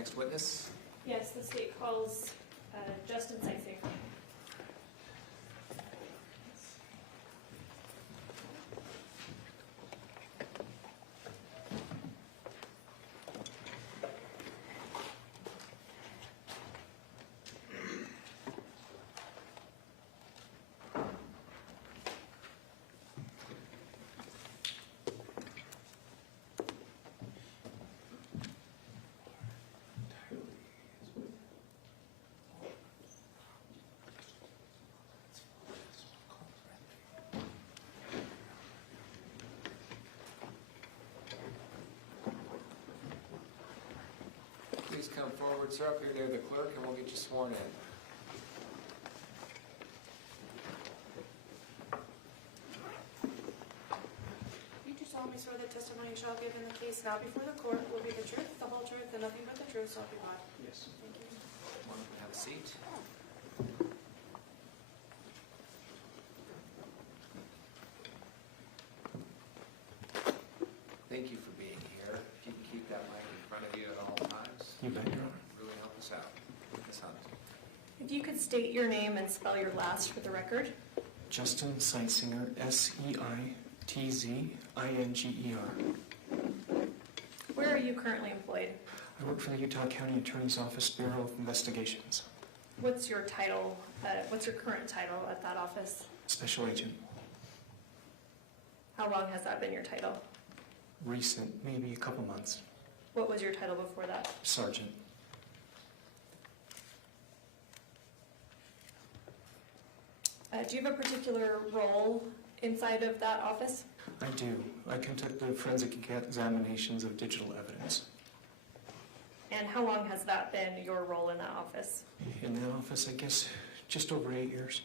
Next witness. Yes, the state calls Justin Steitzinger. Please come forward, sir, up here near the clerk, and we'll get you sworn in. You do solemnly swear that testimony you shall give in the case now before the court will be the truth, the whole truth, and nothing but the truth, so help you God. Yes. Thank you. Come on up and have a seat. Thank you for being here. If you can keep that mic in front of you at all times. You bet, Your Honor. Really help us out. Ms. Hunt. If you could state your name and spell your last for the record. Justin Steitzinger, Seitzinger. Where are you currently employed? I work for the Utah County Attorney's Office Bureau of Investigations. What's your title? What's your current title at that office? Special Agent. How long has that been your title? Recent, maybe a couple months. What was your title before that? Sergeant. Do you have a particular role inside of that office? I do. I conduct the forensic examinations of digital evidence. And how long has that been your role in that office? In that office, I guess, just over 8 years.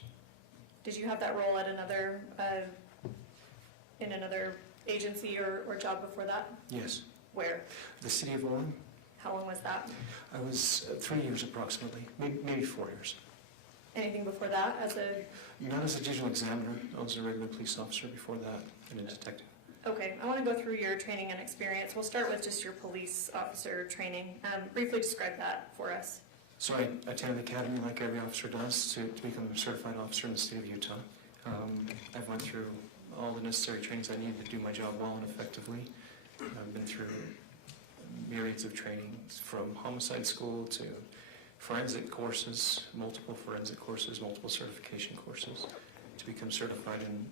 Did you have that role at another, in another agency or job before that? Yes. Where? The City of Orem. How long was that? I was 3 years approximately, maybe 4 years. Anything before that as a, Not as a digital examiner. I was a regular police officer before that and a detective. okay, I want to go through your training and experience. We'll start with just your police officer training. Briefly describe that for us. So I attended the academy like every officer does to become a certified officer in the state of Utah. I've went through all the necessary trainings I needed to do my job well and effectively. I've been through myriads of trainings from homicide school to forensic courses, multiple certification courses to become certified in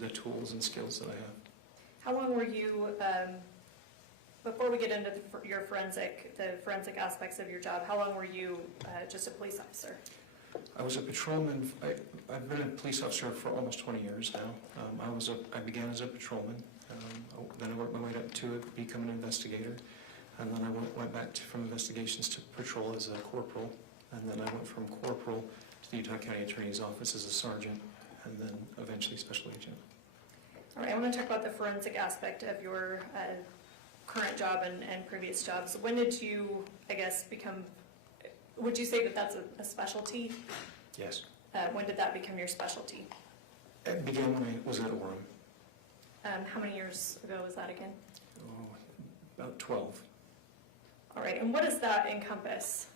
the tools and skills that I have. How long were you, before we get into the forensic aspects of your job, how long were you just a police officer? I was a patrolman. I've been a police officer for almost 20 years now. I began as a patrolman. Then I worked my way up to become an investigator. And then I went back from investigations to patrol as a corporal. And then I went from corporal to the Utah County Attorney's Office as a sergeant, and then eventually special agent. All right, I want to talk about the forensic aspect of your current job and previous jobs. When did you, I guess, become, would you say that that's a specialty? Yes. When did that become your specialty? It began when I was at Orem. How many years ago was that again? About 12. All right, and what does that encompass?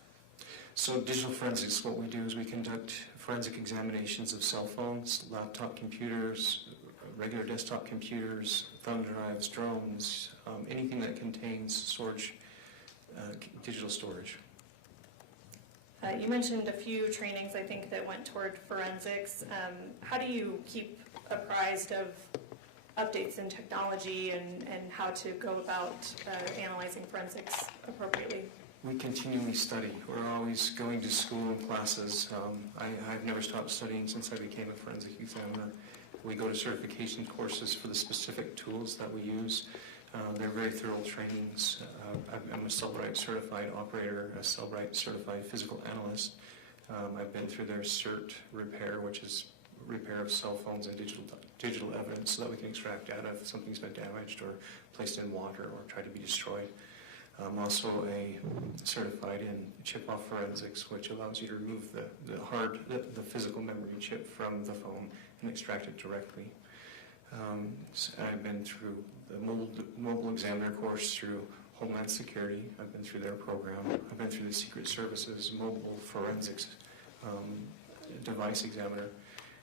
So digital forensics, what we do is we conduct forensic examinations of cell phones, laptop computers, regular desktop computers, thumb drives, drones, anything that contains storage, digital storage. You mentioned a few trainings, I think, that went toward forensics. How do you keep apprised of updates in technology and how to go about analyzing forensics appropriately? We continually study. We're always going to school and classes. I've never stopped studying since I became a forensic examiner. We go to certification courses for the specific tools that we use. They're very thorough trainings. I'm a Cellbrite certified operator, a Cellbrite certified physical analyst. I've been through their CERT repair, which is repair of cell phones and digital evidence so that we can extract data if something's been damaged or placed in water or tried to be destroyed. I'm also certified in chip-off forensics, which allows you to remove the physical memory chip from the phone and extract it directly. So I've been through the mobile examiner course, through Homeland Security. I've been through their program. I've been through the Secret Services Mobile Forensics Device Examiner.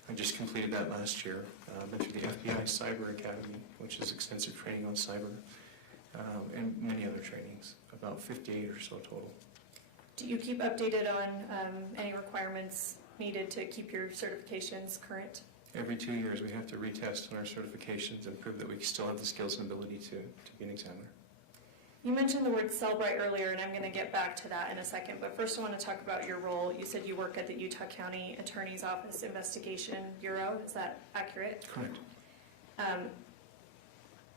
I just completed that last year. I've been through the FBI Cyber Academy, which is extensive training on cyber, and many other trainings, about 58 or so total. Do you keep updated on any requirements needed to keep your certifications current? Every 2 years, we have to retest on our certifications and prove that we still have the skills and ability to be an examiner. You mentioned the word Cellbrite earlier, and I'm going to get back to that in a second, but first I want to talk about your role. You said you work at the Utah County Attorney's Office Investigation Bureau. Is that accurate? Correct.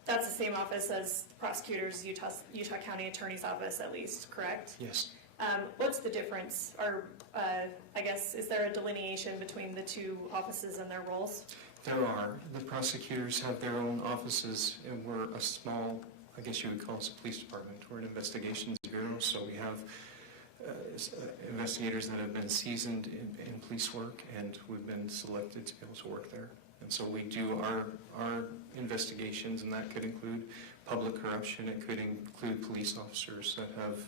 That's the same office as the prosecutor's Utah County Attorney's Office, at least, correct? Yes. What's the difference? Or I guess, is there a delineation between the two offices and their roles? There are. The prosecutors have their own offices, and we're a small, I guess you would call us a police department. We're an investigations bureau, so we have investigators that have been seasoned in police work, and we've been selected to be able to work there. And so we do our investigations, and that could include public corruption. It could include police officers that have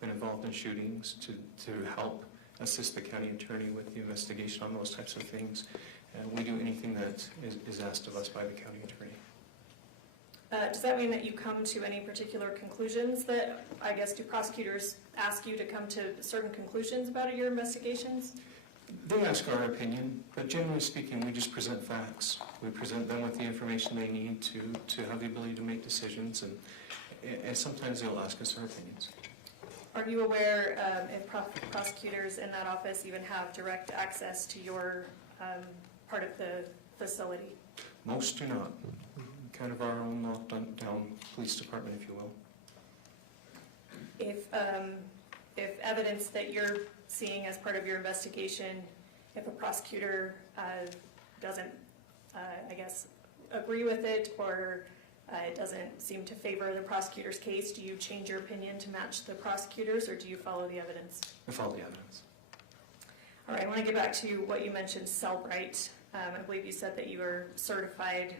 been involved in shootings to help assist the county attorney with the investigation on those types of things. We do anything that is asked of us by the county attorney. Does that mean that you come to any particular conclusions that, I guess, do prosecutors ask you to come to certain conclusions about your investigations? They ask our opinion, but generally speaking, we just present facts. We present them with the information they need to have the ability to make decisions, and sometimes they'll ask us our opinions. Are you aware if prosecutors in that office even have direct access to your part of the facility? Most do not. Kind of our own locked down police department, if you will. If evidence that you're seeing as part of your investigation, if a prosecutor doesn't, I guess, agree with it, or it doesn't seem to favor the prosecutor's case, do you change your opinion to match the prosecutors, or do you follow the evidence? We follow the evidence. All right, I want to get back to what you mentioned, Cellbrite. I believe you said that you were certified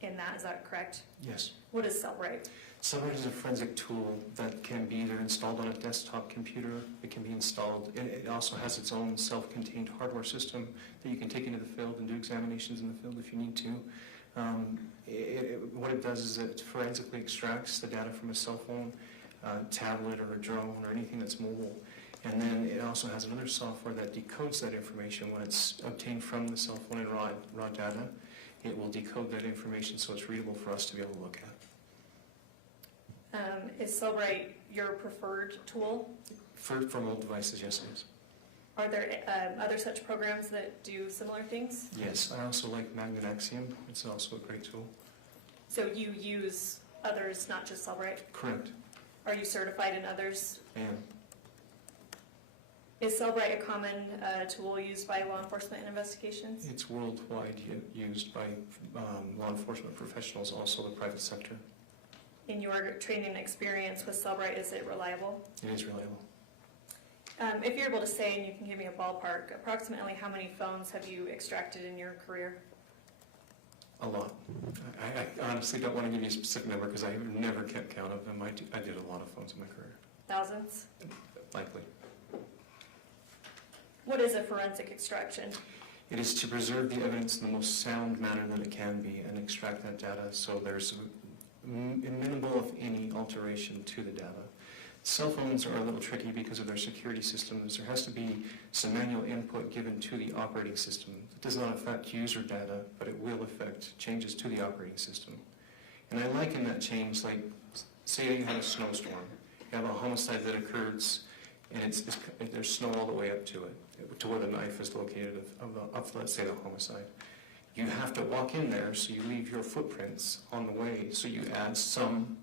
in that. Is that correct? Yes. What is Cellbrite? Cellbrite is a forensic tool that can be either installed on a desktop computer, it can be installed, it also has its own self-contained hardware system that you can take into the field and do examinations in the field if you need to. What it does is it forensically extracts the data from a cell phone, tablet, or a drone, or anything that's mobile. And then it also has another software that decodes that information when it's obtained from the cell phone in raw data. It will decode that information so it's readable for us to be able to look at. Is Cellbrite your preferred tool? For mobile devices, yes it is. Are there other such programs that do similar things? Yes, I also like Meggan Sundwall. It's also a great tool. So you use others, not just Cellbrite? Correct. Are you certified in others? I am. Is Cellbrite a common tool used by law enforcement in investigations? It's worldwide used by law enforcement professionals, also the private sector. In your training experience with Cellbrite, is it reliable? It is reliable. If you're able to say, and you can give me a ballpark, approximately how many phones have you extracted in your career? A lot. I honestly don't want to give you a specific number because I have never kept count of them. I did a lot of phones in my career. Thousands? Likely. What is a forensic extraction? It is to preserve the evidence in the most sound manner that it can be and extract that data so there's minimal, if any, alteration to the data. Cell phones are a little tricky because of their security systems. There has to be some manual input given to the operating system. It does not affect user data, but it will affect changes to the operating system. And I liken that change like, say you have a snowstorm. You have a homicide that occurs, and there's snow all the way up to it, to where the knife is located of let's say, the homicide. You have to walk in there, so you leave your footprints on the way, so you add some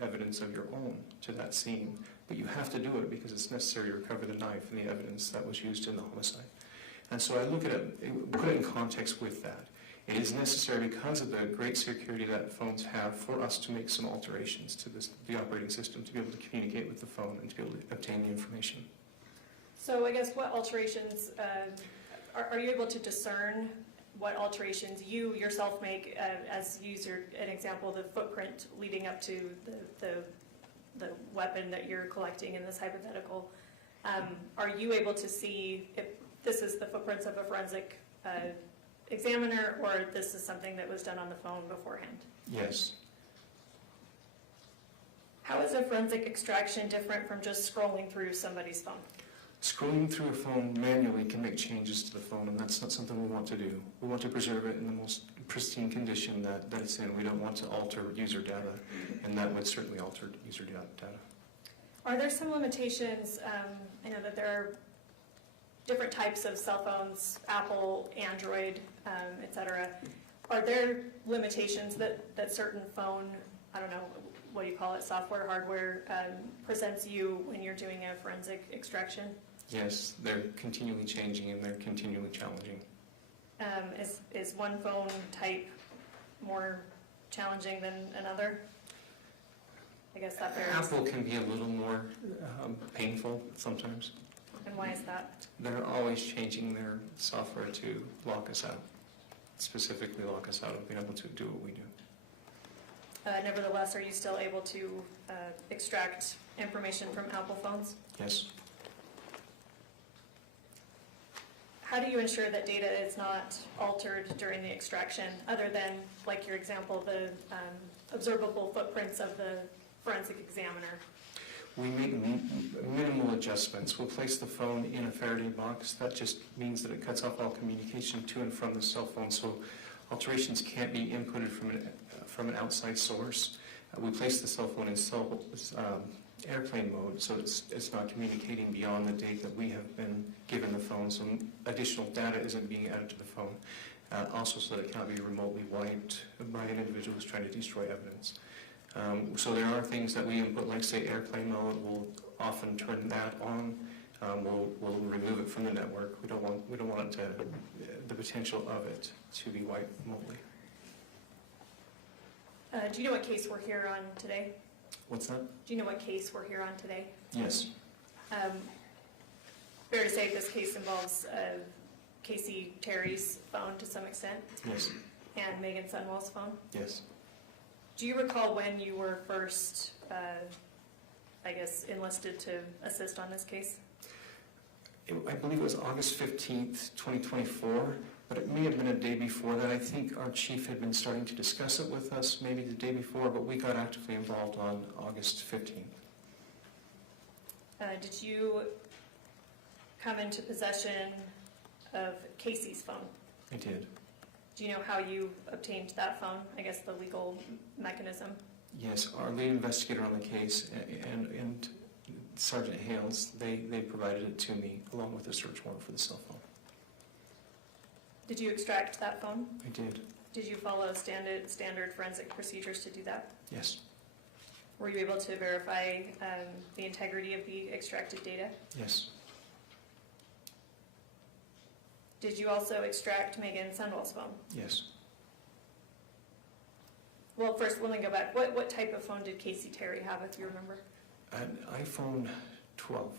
evidence of your own to that scene. But you have to do it because it's necessary to recover the knife and the evidence that was used in the homicide. And so I look at it, put it in context with that. It is necessary because of the great security that phones have for us to make some alterations to the operating system to be able to communicate with the phone and to be able to obtain the information. So I guess what alterations, are you able to discern what alterations you yourself make, as use an example, the footprint leading up to the the weapon that you're collecting in this hypothetical. Are you able to see if this is the footprints of a forensic examiner, or this is something that was done on the phone beforehand? Yes. How is a forensic extraction different from just scrolling through somebody's phone? Scrolling through a phone manually can make changes to the phone, and that's not something we want to do. We want to preserve it in the most pristine condition that it's in. We don't want to alter user data, and that would certainly alter user data. Are there some limitations? I know that there are different types of cell phones, Apple, Android, et cetera. Are there limitations that certain phone, I don't know, what do you call it, software, hardware, presents you when you're doing a forensic extraction? Yes, they're continually changing and they're continually challenging. Is one phone type more challenging than another? I guess that varies. Apple can be a little more painful sometimes. And why is that? They're always changing their software to lock us out, specifically lock us out of being able to do what we do. Nevertheless, are you still able to extract information from Apple phones? Yes. How do you ensure that data is not altered during the extraction, other than, like your example, the observable footprints of the forensic examiner? We make minimal adjustments. We'll place the phone in a Faraday box. That just means that it cuts off all communication to and from the cell phone, so alterations can't be inputted from an outside source. We place the cell phone in airplane mode, so it's not communicating beyond the date that we have been given the phone, so additional data isn't being added to the phone. Also, so that it cannot be remotely wiped by an individual who's trying to destroy evidence. So there are things that we input, like say airplane mode. We'll often turn that on. We'll remove it from the network. We don't want it to, the potential of it to be wiped remotely. Do you know what case we're here on today? What's that? Do you know what case we're here on today? Yes. Fair to say this case involves Casey Terry's phone to some extent, Yes. and Meggan Sundwall's phone. Yes. Do you recall when you were first, enlisted to assist on this case? I believe it was August 15th, 2024, but it may have been a day before that. I think our chief had been starting to discuss it with us maybe the day before, but we got actively involved on August 15th. Did you come into possession of Casey's phone? I did. Do you know how you obtained that phone? I guess the legal mechanism? Yes, our lead investigator on the case and Sergeant Hales, they provided it to me along with a search warrant for the cell phone. Did you extract that phone? I did. Did you follow standard forensic procedures to do that? Yes. Were you able to verify the integrity of the extracted data? Yes. Did you also extract Meggan Sundwall's phone? Yes. Well, first, let me go back. What type of phone did Casey Terry have, if you remember? An iPhone 12.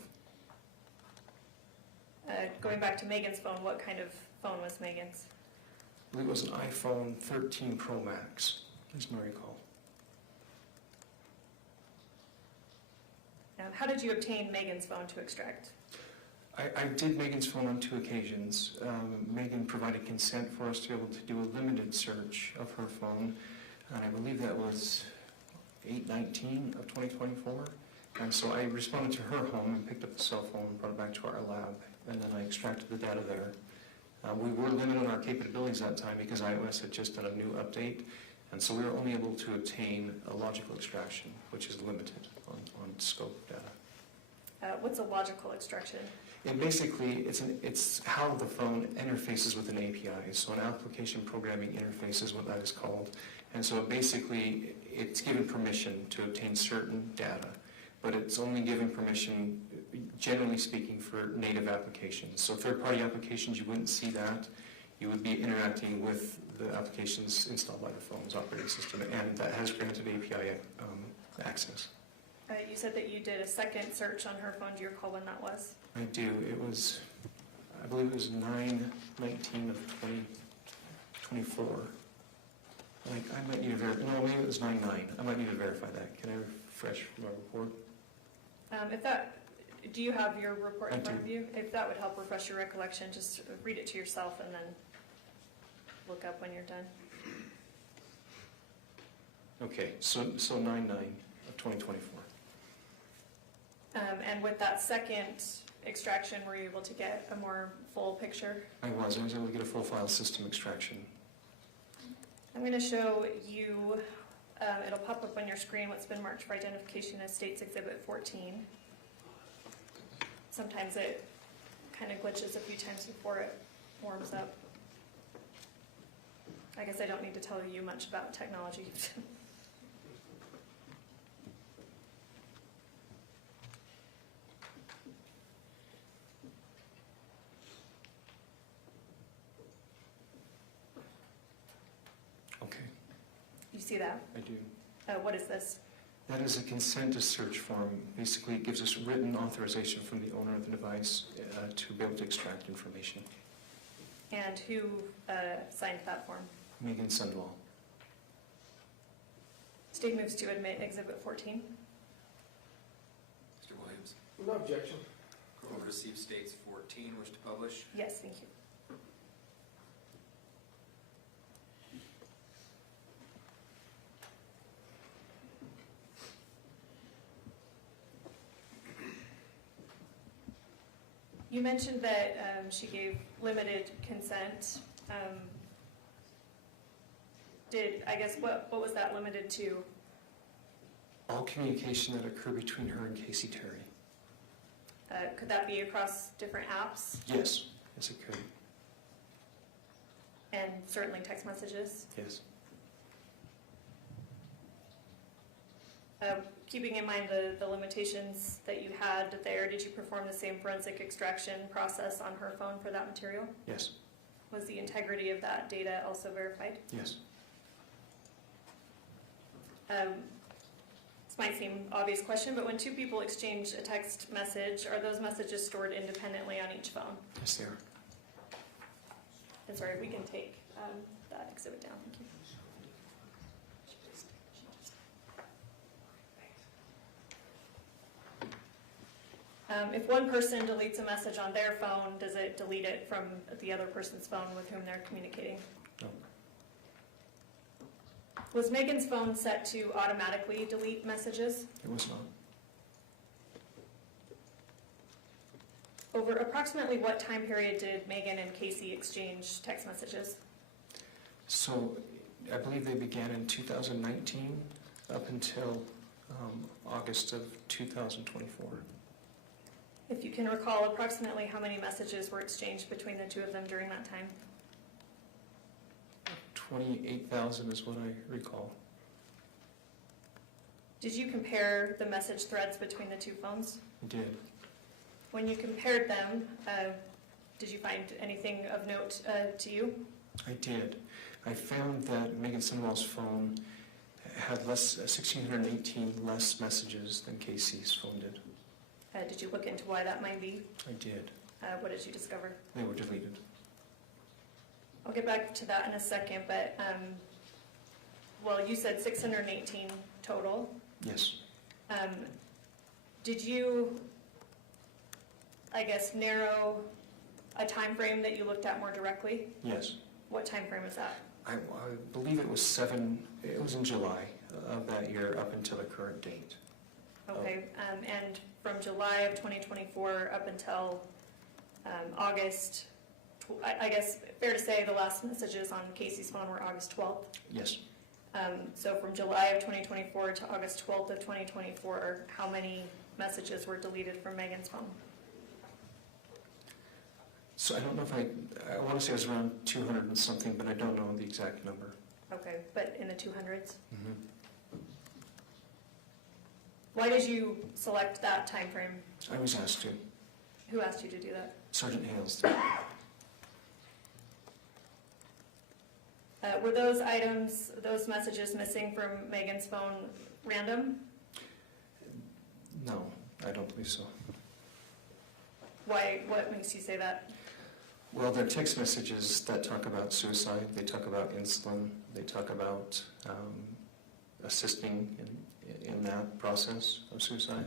Going back to Megan's phone, what kind of phone was Megan's? I believe it was an iPhone 13 Pro Max, as I recall. How did you obtain Megan's phone to extract? I did Megan's phone on 2 occasions. Meggan provided consent for us to be able to do a limited search of her phone, and I believe that was 8/19 of 2024. And so I responded to her home and picked up the cell phone and brought it back to our lab, and then I extracted the data there. We were limited on our capabilities that time because iOS had just done a new update, and so we were only able to obtain a logical extraction, which is limited on scope of data. What's a logical extraction? And basically, it's how the phone interfaces with an API. So an application programming interface is what that is called. And so basically, it's given permission to obtain certain data, but it's only given permission, generally speaking, for native applications. So third-party applications, you wouldn't see that. You would be interacting with the applications installed by the phone's operating system, and that has granted API access. You said that you did a second search on her phone. Do you recall when that was? I do. It was, I believe it was 9/19 of 2024. I might need to verify. No, maybe it was 9/9. I might need to verify that. Can I fresh from our report. Do you have your report in I front do. of you? If that would help refresh your recollection, just read it to yourself and then look up when you're done. Okay, so 9/9 of 2024. And with that second extraction, were you able to get a more full picture? I was able to get a full file system extraction. I'm going to show you, it'll pop up on your screen, what's been marked for identification as States Exhibit 14. Sometimes it kind of glitches a few times before it warms up. I guess I don't need to tell you much about technology. Okay, You see that? I do. What is this? That is a consent to search form. Basically, it gives us written authorization from the owner of the device to be able to extract information. And who signed that form? Meggan Sundwall. State moves to admit Exhibit 14. Mr. Williams, No objection. court will receive states 14, wish to publish. Yes, thank you. You mentioned that she gave limited consent. What was that limited to? All communication that occurred between her and Casey Terry. Could that be across different apps? Yes, yes it could, And certainly text messages? yes. Keeping in mind the limitations that you had there, did you perform the same forensic extraction process on her phone for that material? Yes, Was the integrity of that data also verified? yes. This might seem an obvious question, but when two people exchange a text message, are those messages stored independently on each phone? Yes, they are. And sorry, we can take that exhibit down, thank you. If one person deletes a message on their phone, does it delete it from the other person's phone with whom they're communicating? No. Was Megan's phone set to automatically delete messages? It was not. Over approximately what time period did Megan and Casey exchange text messages? So I believe they began in 2019 up until August of 2024. If you can recall, approximately how many messages were exchanged between the two of them during that time? 28,000 is what I recall. Did you compare the message threads between the two phones? I did. When you compared them, did you find anything of note to you? I did. I found that Meggan Sundwall's phone had 1,618 less messages than Casey's phone did. Did you look into why that might be? I did. What did you discover? They were deleted. I'll get back to that in a second, but, you said 618 total. Yes. Did you, narrow a time frame that you looked at more directly? Yes. What time frame is that? I believe it was in July of that year up until the current date. Okay, and from July of 2024 up until August, I guess fair to say the last messages on Casey's phone were August 12th. Yes. So from July of 2024 to August 12th of 2024, how many messages were deleted from Megan's phone? So I don't know if I want to say it was around 200 and something, but I don't know the exact number. Okay, but in the 200s? Mm-hmm. Why did you select that time frame? I was asked to. Who asked you to do that? Sergeant Hales did. Were those items, those messages missing from Megan's phone random? No, I don't believe so. Why? What makes you say that? Well, they're text messages that talk about suicide. They talk about insulin. They talk about assisting in that process of suicide.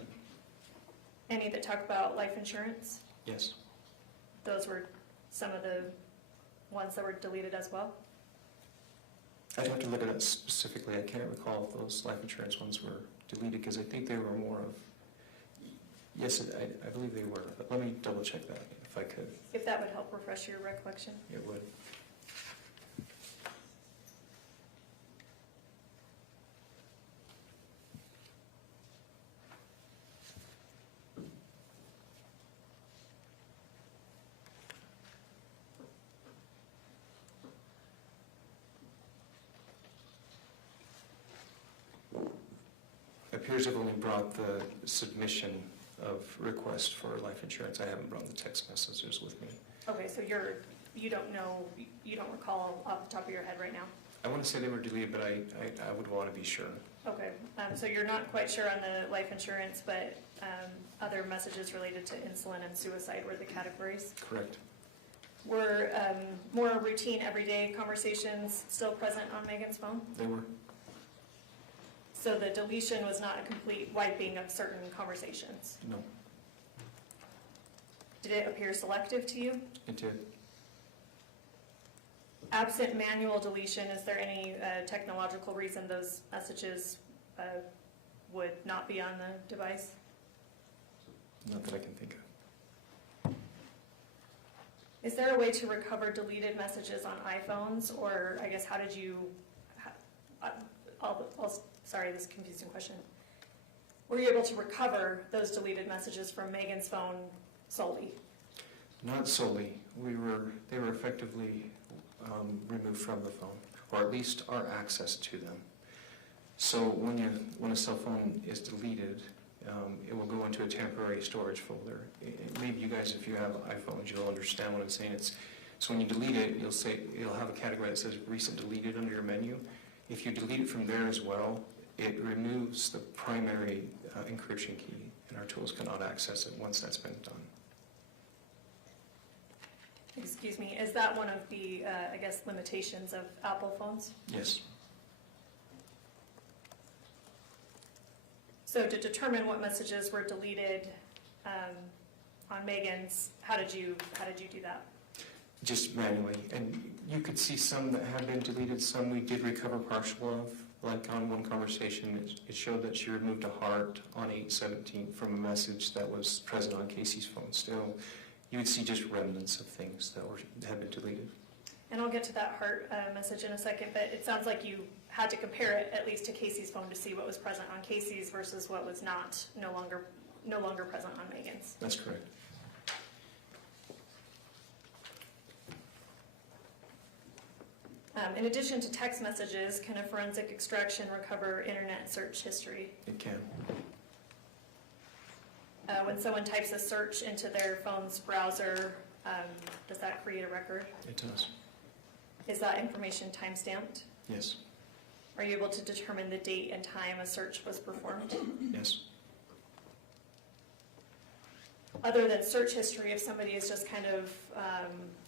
Any that talk about life insurance? Yes. Those were some of the ones that were deleted as well? I'd have to look at it specifically. I can't recall if those life insurance ones were deleted because I think they were more of, yes, I believe they were. But let me double check that if I could. If that would help refresh your recollection. It would. Appears I've only brought the submission of request for life insurance. I haven't brought the text messages with me. Okay, so you don't know, you don't recall off the top of your head right now? I want to say they were deleted, but I would want to be sure. Okay, so you're not quite sure on the life insurance, but other messages related to insulin and suicide were the categories? Correct. Were more routine, everyday conversations still present on Meggan's phone? They were. So the deletion was not a complete wiping of certain conversations? No, Did it appear selective to you? it did. Absent manual deletion, is there any technological reason those messages would not be on the device? Not that I can think of. Is there a way to recover deleted messages on iPhones, or I guess how did you, sorry, this is a confusing question. Were you able to recover those deleted messages from Meggan's phone solely? Not solely. They were effectively removed from the phone, or at least our access to them. So when a cell phone is deleted, it will go into a temporary storage folder. Maybe you guys, if you have iPhones, you'll understand what I'm saying. So when you delete it, you'll have a category that says recent deleted under your menu. If you delete it from there as well, it removes the primary encryption key, and our tools cannot access it once that's been done. Excuse me, is that one of the, I guess, limitations of Apple phones? Yes. So to determine what messages were deleted on Meggan's, how did you do that? Just manually. And you could see some that had been deleted, some we did recover partial of. Like on one conversation, it showed that she removed a heart on 8/17 from a message that was present on Casey's phone still. You would see just remnants of things that had been deleted. And I'll get to that heart message in a second, but it sounds like you had to compare it at least to Casey's phone to see what was present on Casey's versus what was no longer present on Meggan's. That's correct. In addition to text messages, can a forensic extraction recover internet search history? It can. When someone types a search into their phone's browser, does that create a record? It does. Is that information time-stamped? Yes. Are you able to determine the date and time a search was performed? Yes. Other than search history, if somebody is just kind of, I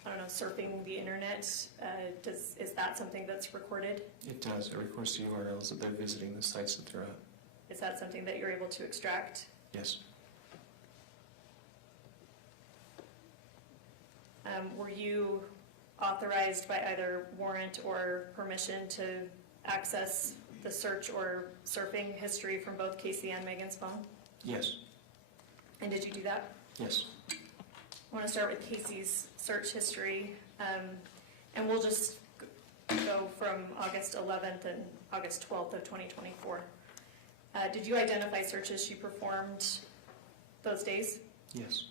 don't know, surfing the internet, is that something that's recorded? It does. It records the URLs that they're visiting, the sites that they're at. Is that something that you're able to extract? Yes. Were you authorized by either warrant or permission to access the search or surfing history from both Casey and Meggan's phone? Yes. And did you do that? Yes. I want to start with Casey's search history, and we'll just go from August 11th and August 12th of 2024. Did you identify searches she performed those days? Yes.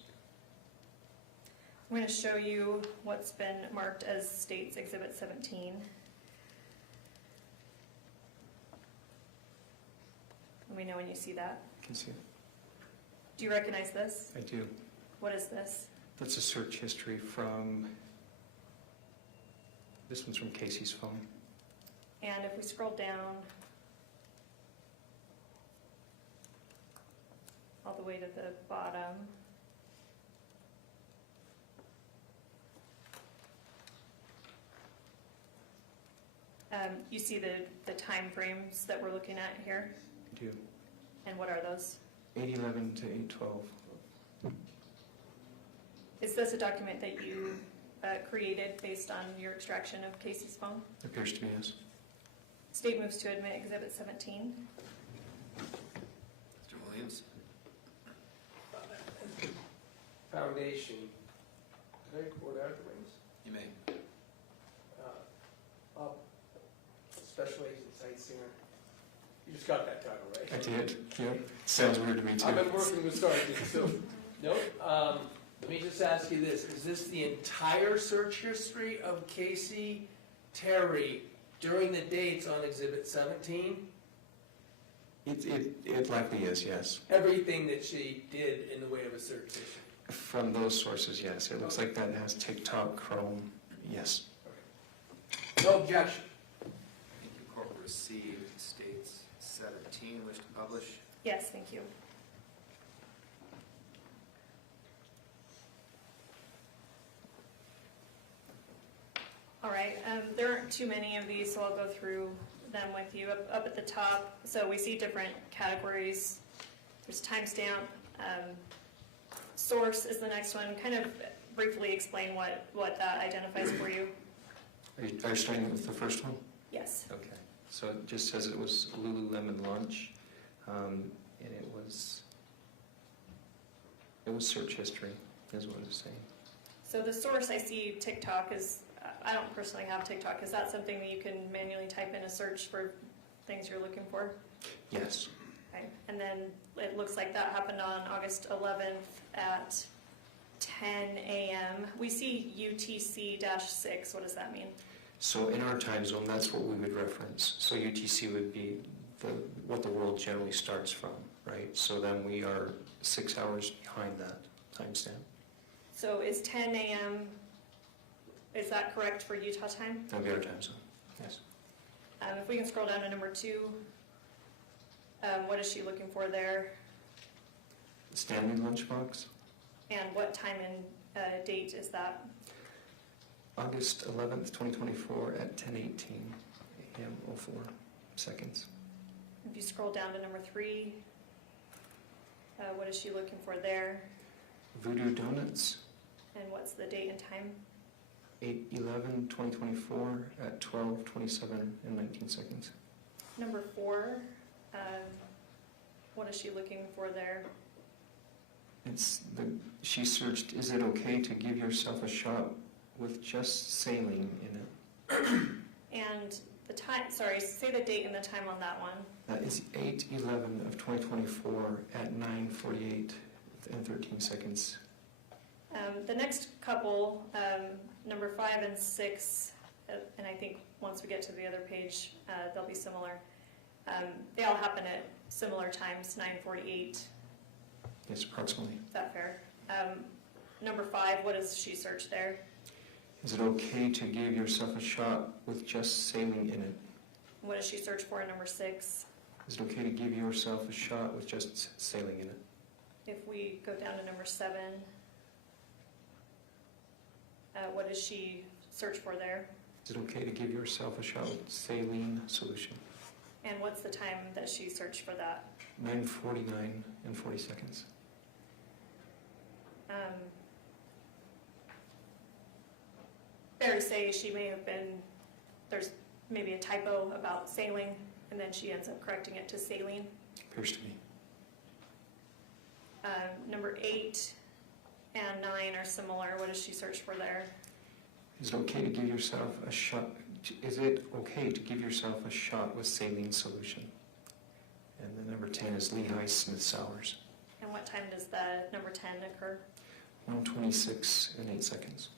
I'm going to show you what's been marked as States Exhibit 17. Let me know when you see that. I can see it. Do you recognize this? I do. What is this? That's a search history from, this one's from Casey's phone. And if we scroll down all the way to the bottom, you see the time frames that we're looking at here. I do. And what are those? 811 to 812. Is this a document that you created based on your extraction of Casey's phone? Appears to be, yes. State moves to admit Exhibit 17. Mr. Williams? Foundation. Did I quote out the wings? You may. Special Agent Steitzinger. You just got that title, right? I did, yeah. Sounds weird to me, too. I've been working with sergeants, so, nope. Let me just ask you this. Is this the entire search history of Casey Terry during the dates on Exhibit 17? It likely is, yes. Everything that she did in the way of a search history? From those sources, yes. It looks like that has TikTok, Chrome, yes. No objection. Thank you. Court will receive states 17. Wish to publish? Yes, thank you. All right, there aren't too many of these, so I'll go through them with you. Up at the top, so we see different categories. There's timestamp. Source is the next one. Kind of briefly explain what that identifies for you. Are you starting with the first one? Yes. Okay. So it just says it was Lululemon lunch, and it was search history, is what it's saying. So the source, I see TikTok is, I don't personally have TikTok. Is that something that you can manually type in a search for things you're looking for? Yes. Okay. And then it looks like that happened on August 11th at 10 a.m. We see UTC-6. What does that mean? So in our time zone, that's what we would reference. So UTC would be what the world generally starts from, right? So then we are 6 hours behind that timestamp. So is 10 a.m., is that correct for Utah time? That'd be our time zone, yes. If we can scroll down to number 2, what is she looking for there? Stanley lunchbox, And what time and date is that? August 11th, 2024 at 10:18 a.m. 04 seconds. If you scroll down to number 3, what is she looking for there? Voodoo Donuts, And what's the date and time? 8/11/2024 at 12:27 and 19 seconds. Number 4, what is she looking for there? She searched, is it okay to give yourself a shot with just saline in it? And the time, sorry, say the date and the time on that one. That is 8/11/2024 at 9:48 and 13 seconds. The next couple, number 5 and 6, and I think once we get to the other page, they'll be similar. They all happen at similar times, 9:48. Yes, approximately. Is that fair? Number 5, what does she search there? Is it okay to give yourself a shot with just saline in it? What does she search for in number 6? Is it okay to give yourself a shot with just saline in it? If we go down to number 7, what does she search for there? Is it okay to give yourself a shot with saline solution? And what's the time that she searched for that? 9:49 and 40 seconds. Fair to say she may have been, there's maybe a typo about saline, and then she ends up correcting it to saline. Appears to be. Number 8 and 9 are similar. What does she search for there? Is it okay to give yourself a shot? Is it okay to give yourself a shot with saline solution? And then number 10 is Lehigh Smith Sours. And what time does the number 10 occur? 1:26 and 8 seconds.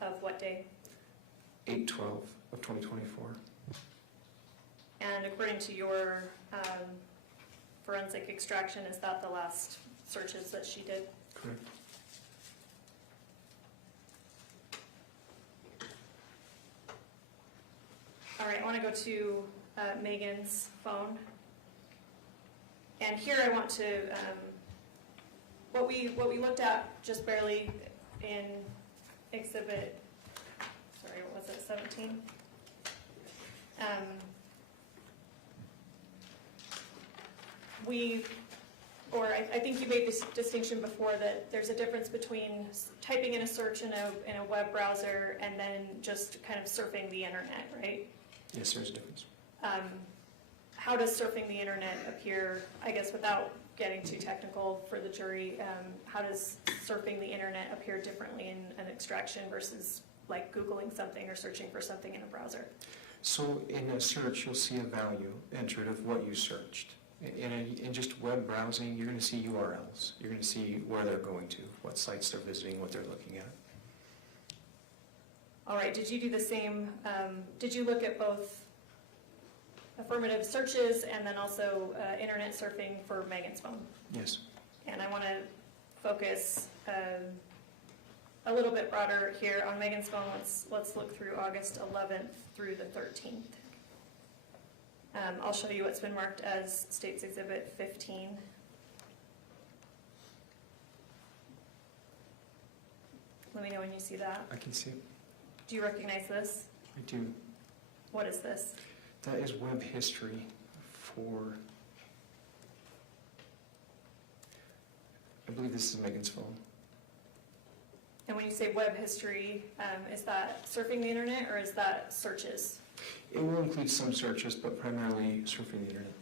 Of what day? 8/12/2024. And according to your forensic extraction, is that the last searches that she did? Correct. All right, I want to go to Meggan's phone. And here I want to, what we looked at just barely in exhibit, sorry, what was it, 17? We or I think you made this distinction before that there's a difference between typing in a search in a web browser and then just kind of surfing the internet, right? Yes, there's a difference. How does surfing the internet appear, I guess without getting too technical for the jury, how does surfing the internet appear differently in an extraction versus like Googling something or searching for something in a browser? So in a search, you'll see a value entered of what you searched. In just web browsing, you're going to see URLs. You're going to see where they're going to, what sites they're visiting, what they're looking at. All right, did you do the same, did you look at both affirmative searches and then also internet surfing for Meggan's phone? Yes. And I want to focus a little bit broader here on Meggan's phone. Let's look through August 11th through the 13th. I'll show you what's been marked as States Exhibit 15. Let me know when you see that. I can see it. Do you recognize this? I do. What is this? That is web history for, I believe this is Meggan's phone. And when you say web history, is that surfing the internet or is that searches? It will include some searches, but primarily surfing the internet.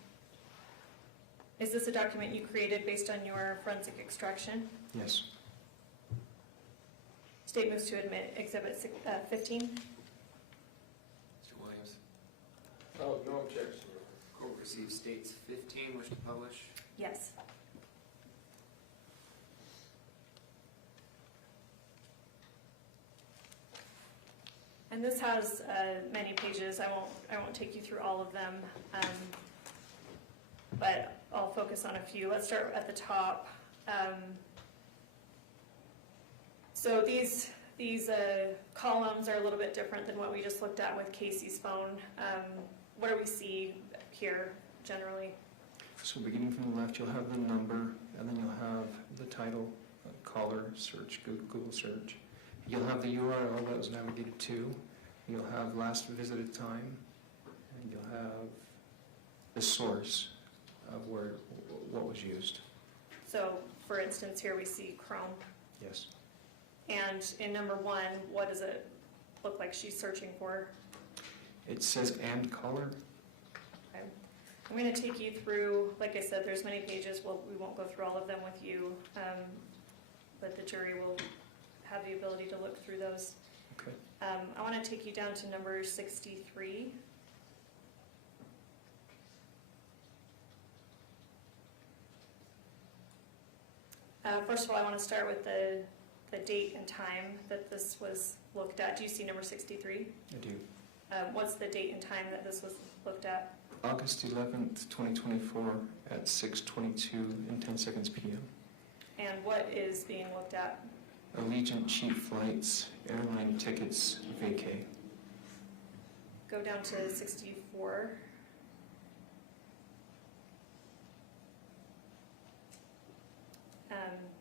Is this a document you created based on your forensic extraction? Yes. State moves to admit Exhibit 15. Mr. Williams, Oh, no objection. court receives states 15, wish to publish. Yes. And this has many pages. I won't take you through all of them, but I'll focus on a few. Let's start at the top. So these columns are a little bit different than what we just looked at with Casey's phone. What do we see here generally? So beginning from the left, you'll have the number, and then you'll have the title, caller, search, Google search. You'll have the URL that was navigated to. You'll have last visited time, and you'll have the source of what was used. So, for instance, here we see Chrome. Yes. And in number 1, what does it look like she's searching for? It says and caller. Okay. I'm going to take you through, like I said, there's many pages. Well, we won't go through all of them with you, but the jury will have the ability to look through those. Okay. I want to take you down to number 63. First of all, I want to start with the date and time that this was looked at. Do you see number 63? I do. What's the date and time that this was looked at? August 11th, 2024 at 6:22 and 10 seconds p.m. And what is being looked at? Allegiant cheap flights, airline tickets, vacay. Go down to 64.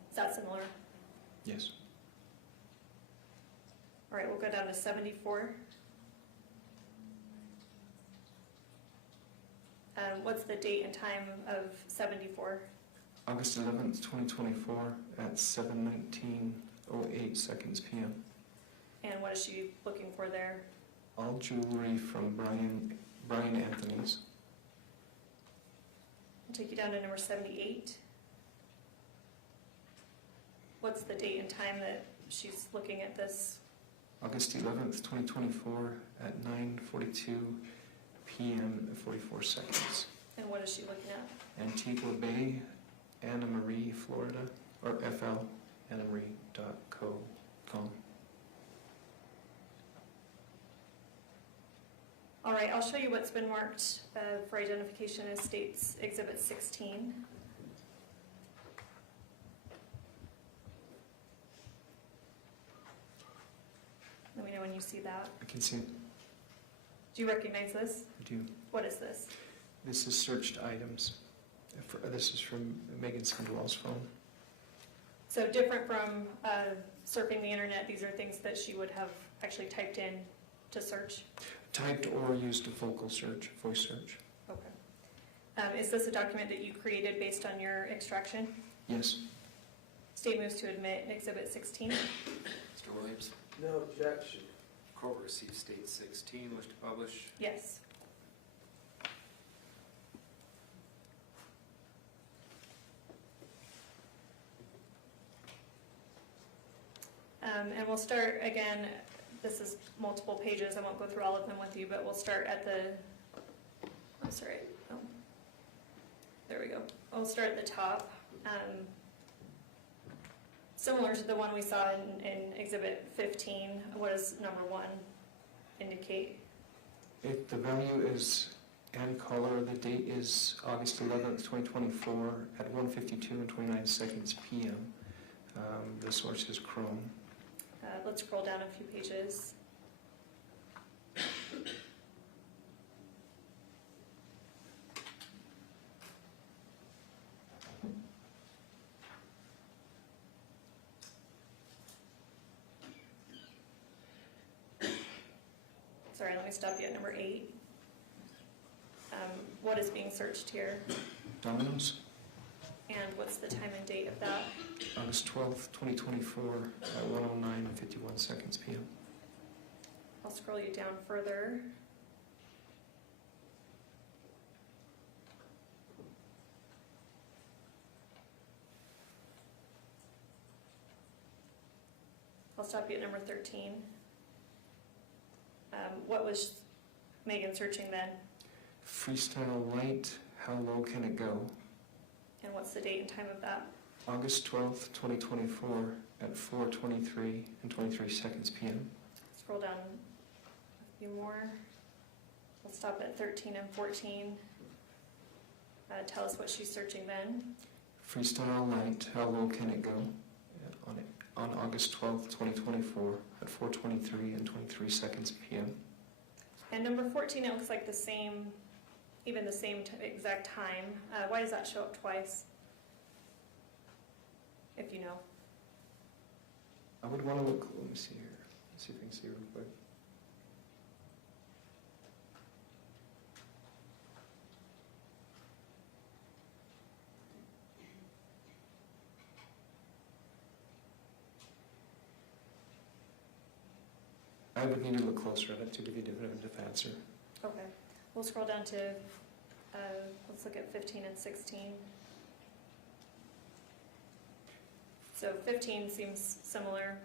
Is that similar? Yes. All right, we'll go down to 74. What's the date and time of 74? August 11th, 2024 at 7:19:08 seconds p.m. And what is she looking for there? All jewelry from Brian Anthony's. I'll take you down to number 78. What's the date and time that she's looking at this? August 11th, 2024 at 9:42 p.m. and 44 seconds. And what is she looking at? Antigua Bay, Anna Marie, Florida, or FL, annamarie.com. All right, I'll show you what's been marked for identification as States Exhibit 16. Let me know when you see that. I can see it. Do you recognize this? I do. What is this? This is searched items. This is from Meggan Sundwall's phone. So different from surfing the internet, these are things that she would have actually typed in to search? Typed or used a vocal search, voice search. Okay. Is this a document that you created based on your extraction? Yes. State moves to admit Exhibit 16. Mr. Williams, No objection. court received state 16, wish to publish. Yes. And we'll start again, this is multiple pages, I won't go through all of them with you, but we'll start at the, I'm sorry, oh, there we go. We'll start at the top. Similar to the one we saw in Exhibit 15, what does number 1 indicate? If the value is and color, the date is August 11th, 2024 at 1:52 and 29 seconds p.m. The source is Chrome. Let's scroll down a few pages. Sorry, let me stop you at number 8. What is being searched here? Domino's, And what's the time and date of that? August 12th, 2024 at 1:09 and 51 seconds p.m. I'll scroll you down further. I'll stop you at number 13. What was Meggan searching then? Freestyle light, how low can it go? And what's the date and time of that? August 12th, 2024 at 4:23 and 23 seconds p.m. Scroll down a few more. We'll stop at 13 and 14. Tell us what she's searching then. Freestyle light, how low can it go? On August 12th, 2024 at 4:23 and 23 seconds p.m. And number 14, it looks like the same, even the same exact time. Why does that show up twice? If you know. I would want to look, let me see here. Let's see if I can see real quick. I would need to look closer at it to give you a definitive answer. Okay. We'll scroll down to, let's look at 15 and 16. So 15 seems similar.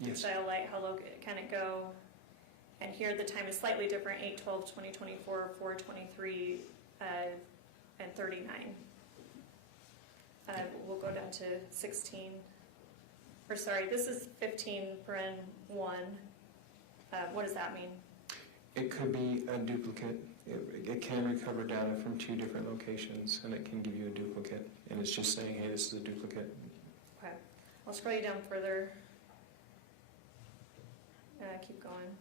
Yes. Style light, how low can it go? And here the time is slightly different, 8/12/2024, 4:23, and 39. We'll go down to 16. Or sorry, this is 15 paren 1. What does that mean? It could be a duplicate. It can recover data from 2 different locations, and it can give you a duplicate. And it's just saying, hey, this is a duplicate. Okay. I'll scroll you down further. Keep going.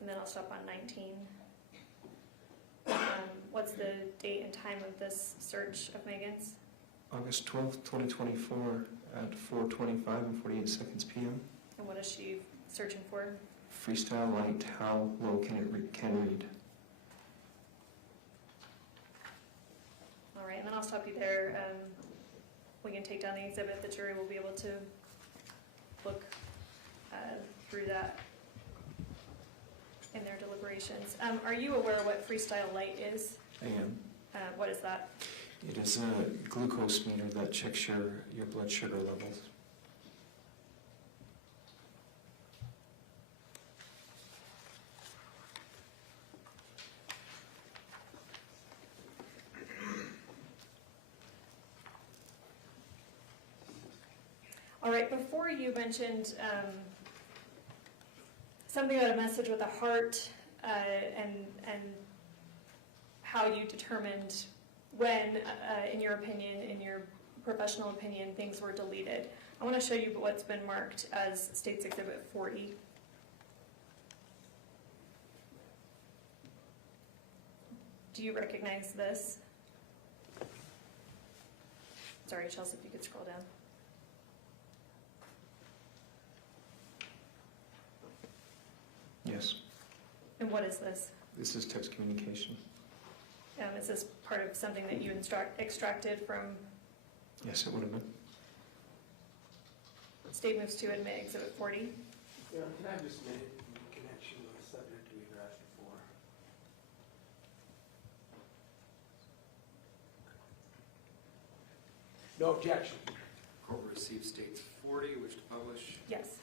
And then I'll stop on 19. What's the date and time of this search of Meggan's? August 12th, 2024 at 4:25 and 48 seconds p.m. And what is she searching for? Freestyle light, how low can it can read? All right, and then I'll stop you there. We can take down the exhibit. The jury will be able to look through that in their deliberations. Are you aware what freestyle light is? I am. What is that? It is a glucose meter that checks your blood sugar levels. All right, before you mentioned something about a message with a heart and how you determined when, in your opinion, in your professional opinion, things were deleted. I want to show you what's been marked as State's Exhibit 40. Do you recognize this? Sorry, Chelsea, if you could scroll down. Yes. And what is this? This is text communication. Is this part of something that you extracted from Yes, it would have been. State moves to admit Exhibit 40? Yeah, can I just make a connection with the subject we addressed before? No objection. Court will receive states 40, wish to publish. Yes.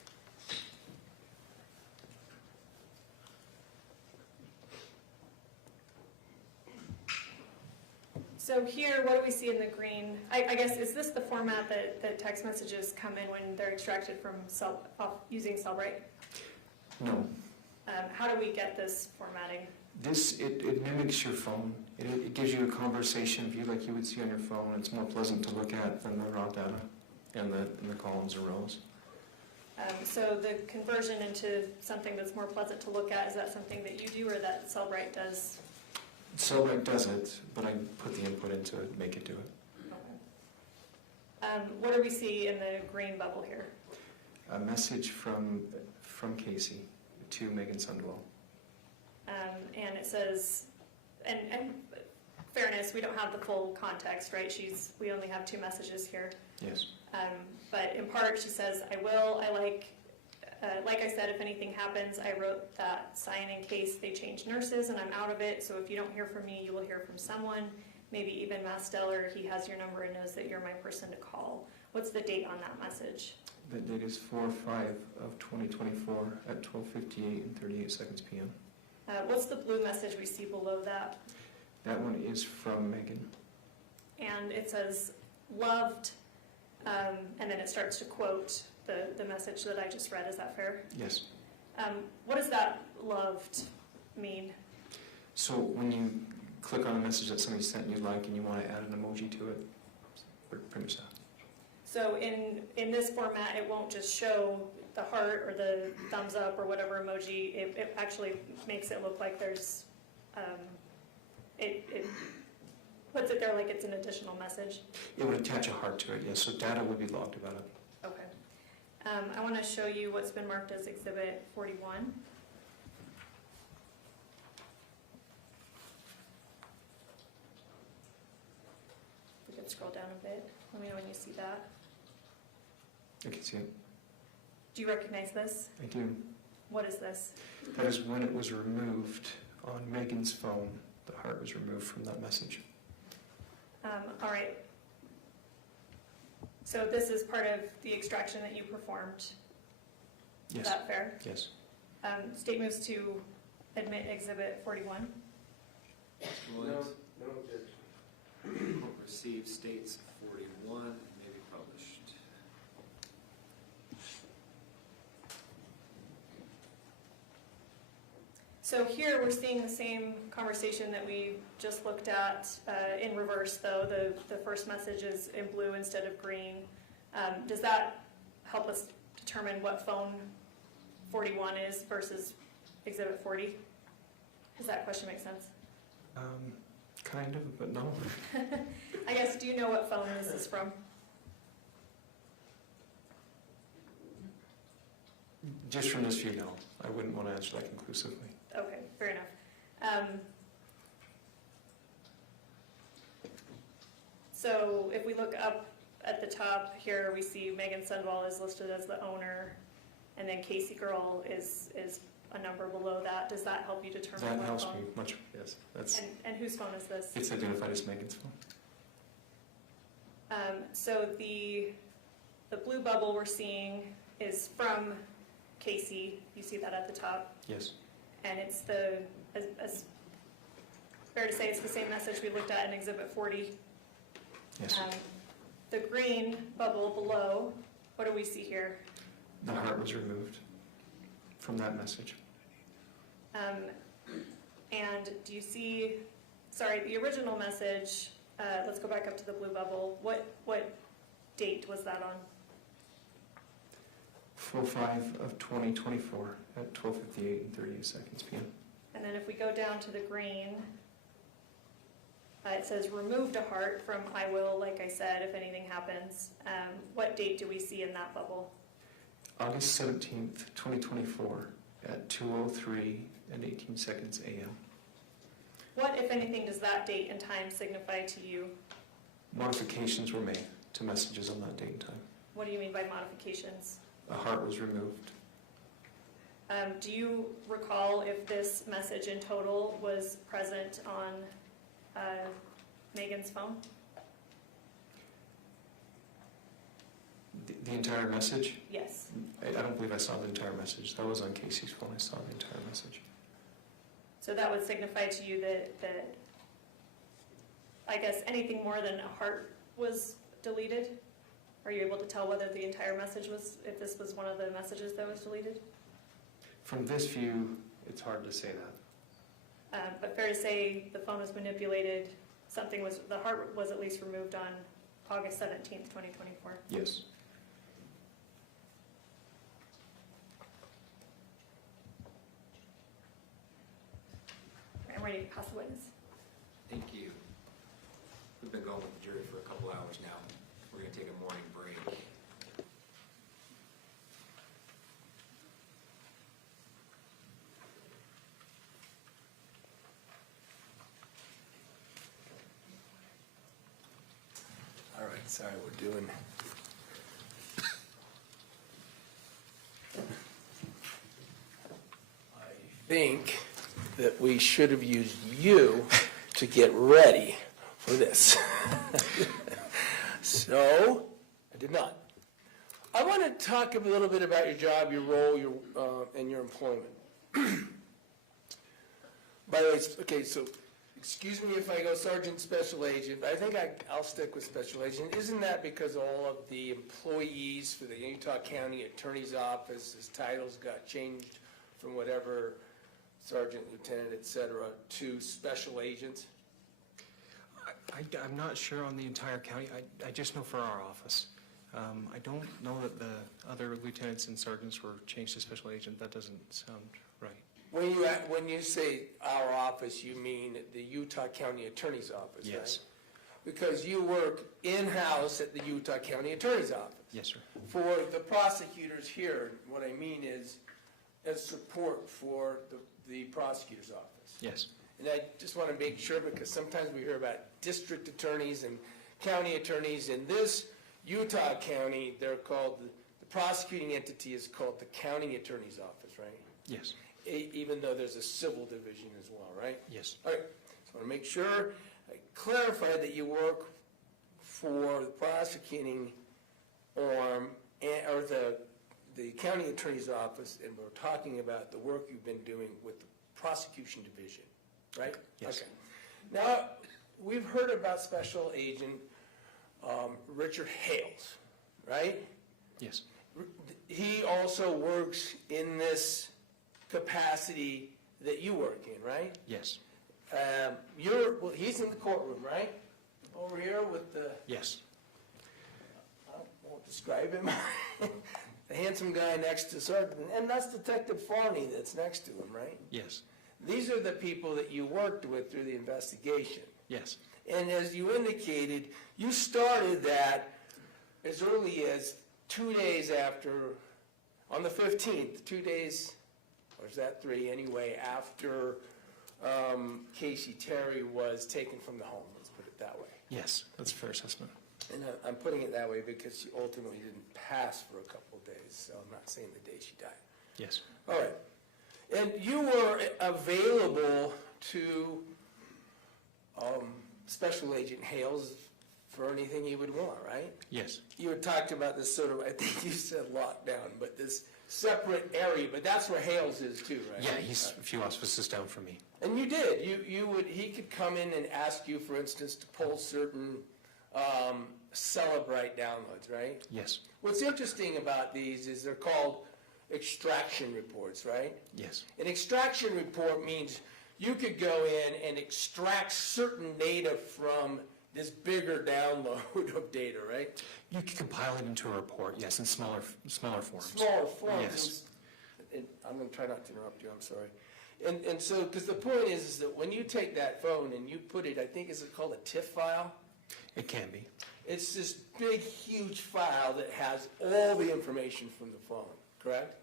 So here, what do we see in the green? I guess, is this the format that text messages come in when they're extracted from using Cellbrite? No. How do we get this formatting? It mimics your phone. It gives you a conversation view like you would see on your phone. It's more pleasant to look at than the raw data and the columns or rows. So the conversion into something that's more pleasant to look at, is that something that you do or that Cellbrite does? Cellbrite does it, but I put the input in to make it do it. Okay. What do we see in the green bubble here? A message from Casey to Meggan Sundwall. And it says, and fairness, we don't have the full context, right? We only have 2 messages here. Yes. But in part, she says, like I said, if anything happens, I wrote that sign in case they change nurses and I'm out of it. So if you don't hear from me, you will hear from someone. Maybe even Masteller, he has your number and knows that you're my person to call. What's the date on that message? The date is 4/5 of 2024 at 12:58 and 38 seconds p.m. What's the blue message we see below that? That one is from Meggan. And it says, loved, and then it starts to quote the message that I just read. Is that fair? Yes. What does that loved mean? So when you click on a message that somebody sent you like and you want to add an emoji to it, pretty much that. So in this format, it won't just show the heart or the thumbs up or whatever emoji. It actually makes it look like there's, it puts it there like it's an additional message. It would attach a heart to it, yes, so data would be logged about it. Okay. I want to show you what's been marked as Exhibit 41. We could scroll down a bit. Let me know when you see that. I can see it. Do you recognize this? I do. What is this? That is when it was removed on Megan's phone. The heart was removed from that message. All right. So this is part of the extraction that you performed. Yes. Is that fair? Yes. State moves to admit Exhibit 41. Mr. Williams, No objection. court receives states 41 and may be published. So here we're seeing the same conversation that we just looked at in reverse, though. The first message is in blue instead of green. Does that help us determine what phone 41 is versus Exhibit 40? Does that question make sense? Kind of, but no. I guess, do you know what phone this is from? Just from this view, no. I wouldn't want to answer that conclusively. Okay, fair enough. So if we look up at the top here, we see Meggan Sundwall is listed as the owner, and then Casey Girl is a number below that. Does that help you determine That what helps phone? me much, yes. That's, And whose phone is this? it's identified as Megan's phone. So the blue bubble we're seeing is from Casey. You see that at the top? Yes. And it's as fair to say, it's the same message we looked at in Exhibit 40. Yes. The green bubble below, what do we see here? The heart was removed from that message. And do you see, sorry, the original message, let's go back up to the blue bubble. What date was that on? 4/5 of 2024 at 12:58 and 38 seconds p.m. And then if we go down to the green, it says removed a heart from I will, like I said, if anything happens. What date do we see in that bubble? August 17th, 2024 at 2:03 and 18 seconds a.m. What, if anything, does that date and time signify to you? Modifications were made to messages on that date and time. What do you mean by modifications? A heart was removed. Do you recall if this message in total was present on Meggan's phone? The entire message? Yes. I don't believe I saw the entire message. That was on Casey's phone. I saw the entire message. So that would signify to you that I guess anything more than a heart was deleted? Are you able to tell whether the entire message was, if this was one of the messages that was deleted? From this view, it's hard to say that. But fair to say the phone was manipulated, something was, the heart was at least removed on August 17th, 2024. Yes. I'm ready to pass the witness. Thank you. We've been going with the jury for a couple hours now. We're going to take a morning break. All right, sorry, we're doing. I think that we should have used you to get ready for this. So, I did not. I want to talk a little bit about your job, your role, and your employment. By the way, okay, so excuse me if I go sergeant, special agent, but I think I'll stick with special agent. Isn't that because all of the employees for the Utah County Attorney's Office, his titles got changed from whatever sergeant, lieutenant, et cetera, to special agents? I'm not sure on the entire county. I just know for our office. I don't know that the other lieutenants and sergeants were changed to special agent. That doesn't sound right. When you say our office, you mean the Utah County Attorney's Office, right? Yes. Because you work in-house at the Utah County Attorney's Office. Yes, sir. For the prosecutors here, what I mean is as support for the prosecutor's office. Yes. And I just want to make sure, because sometimes we hear about district attorneys and county attorneys. In this Utah County, they're called, the prosecuting entity is called the County Attorney's Office, right? Yes. Even though there's a civil division as well, right? Yes. All right, so I want to make sure I clarify that you work for the prosecuting arm or the county attorney's office, and we're talking about the work you've been doing with the prosecution division, right? Yes. Okay. Now, we've heard about Special Agent Richard Hales, right? Yes. He also works in this capacity that you work in, right? Yes. Well, he's in the courtroom, right? Over here with the, Yes. I won't describe him, the handsome guy next to Sergeant, and that's Detective Farney that's next to him, right? Yes. These are the people that you worked with through the investigation. Yes. And as you indicated, you started that as early as 2 days after, on the 15th, 2 days, or is that 3 anyway, after Casey Terry was taken from the home, let's put it that way. Yes. That's a fair assessment. And I'm putting it that way because she ultimately didn't pass for a couple of days, so I'm not saying the day she died. Yes. All right. And you were available to Special Agent Hales for anything he would want, right? Yes. You had talked about this sort of, I think you said lockdown, but this separate area, but that's where Hales is too, right? Yeah, he's a few offices down from me. And you did. He could come in and ask you, for instance, to pull certain Celebrite downloads, right? Yes. What's interesting about these is they're called extraction reports, right? Yes. An extraction report means you could go in and extract certain data from this bigger download of data, right? You can compile it into a report, yes, in smaller forms. Smaller forms. Yes. And I'm going to try not to interrupt you, I'm sorry. And so, because the point is that when you take that phone and you put it, I think, is it called a TIFF file? It can be. It's this big, huge file that has all the information from the phone, correct?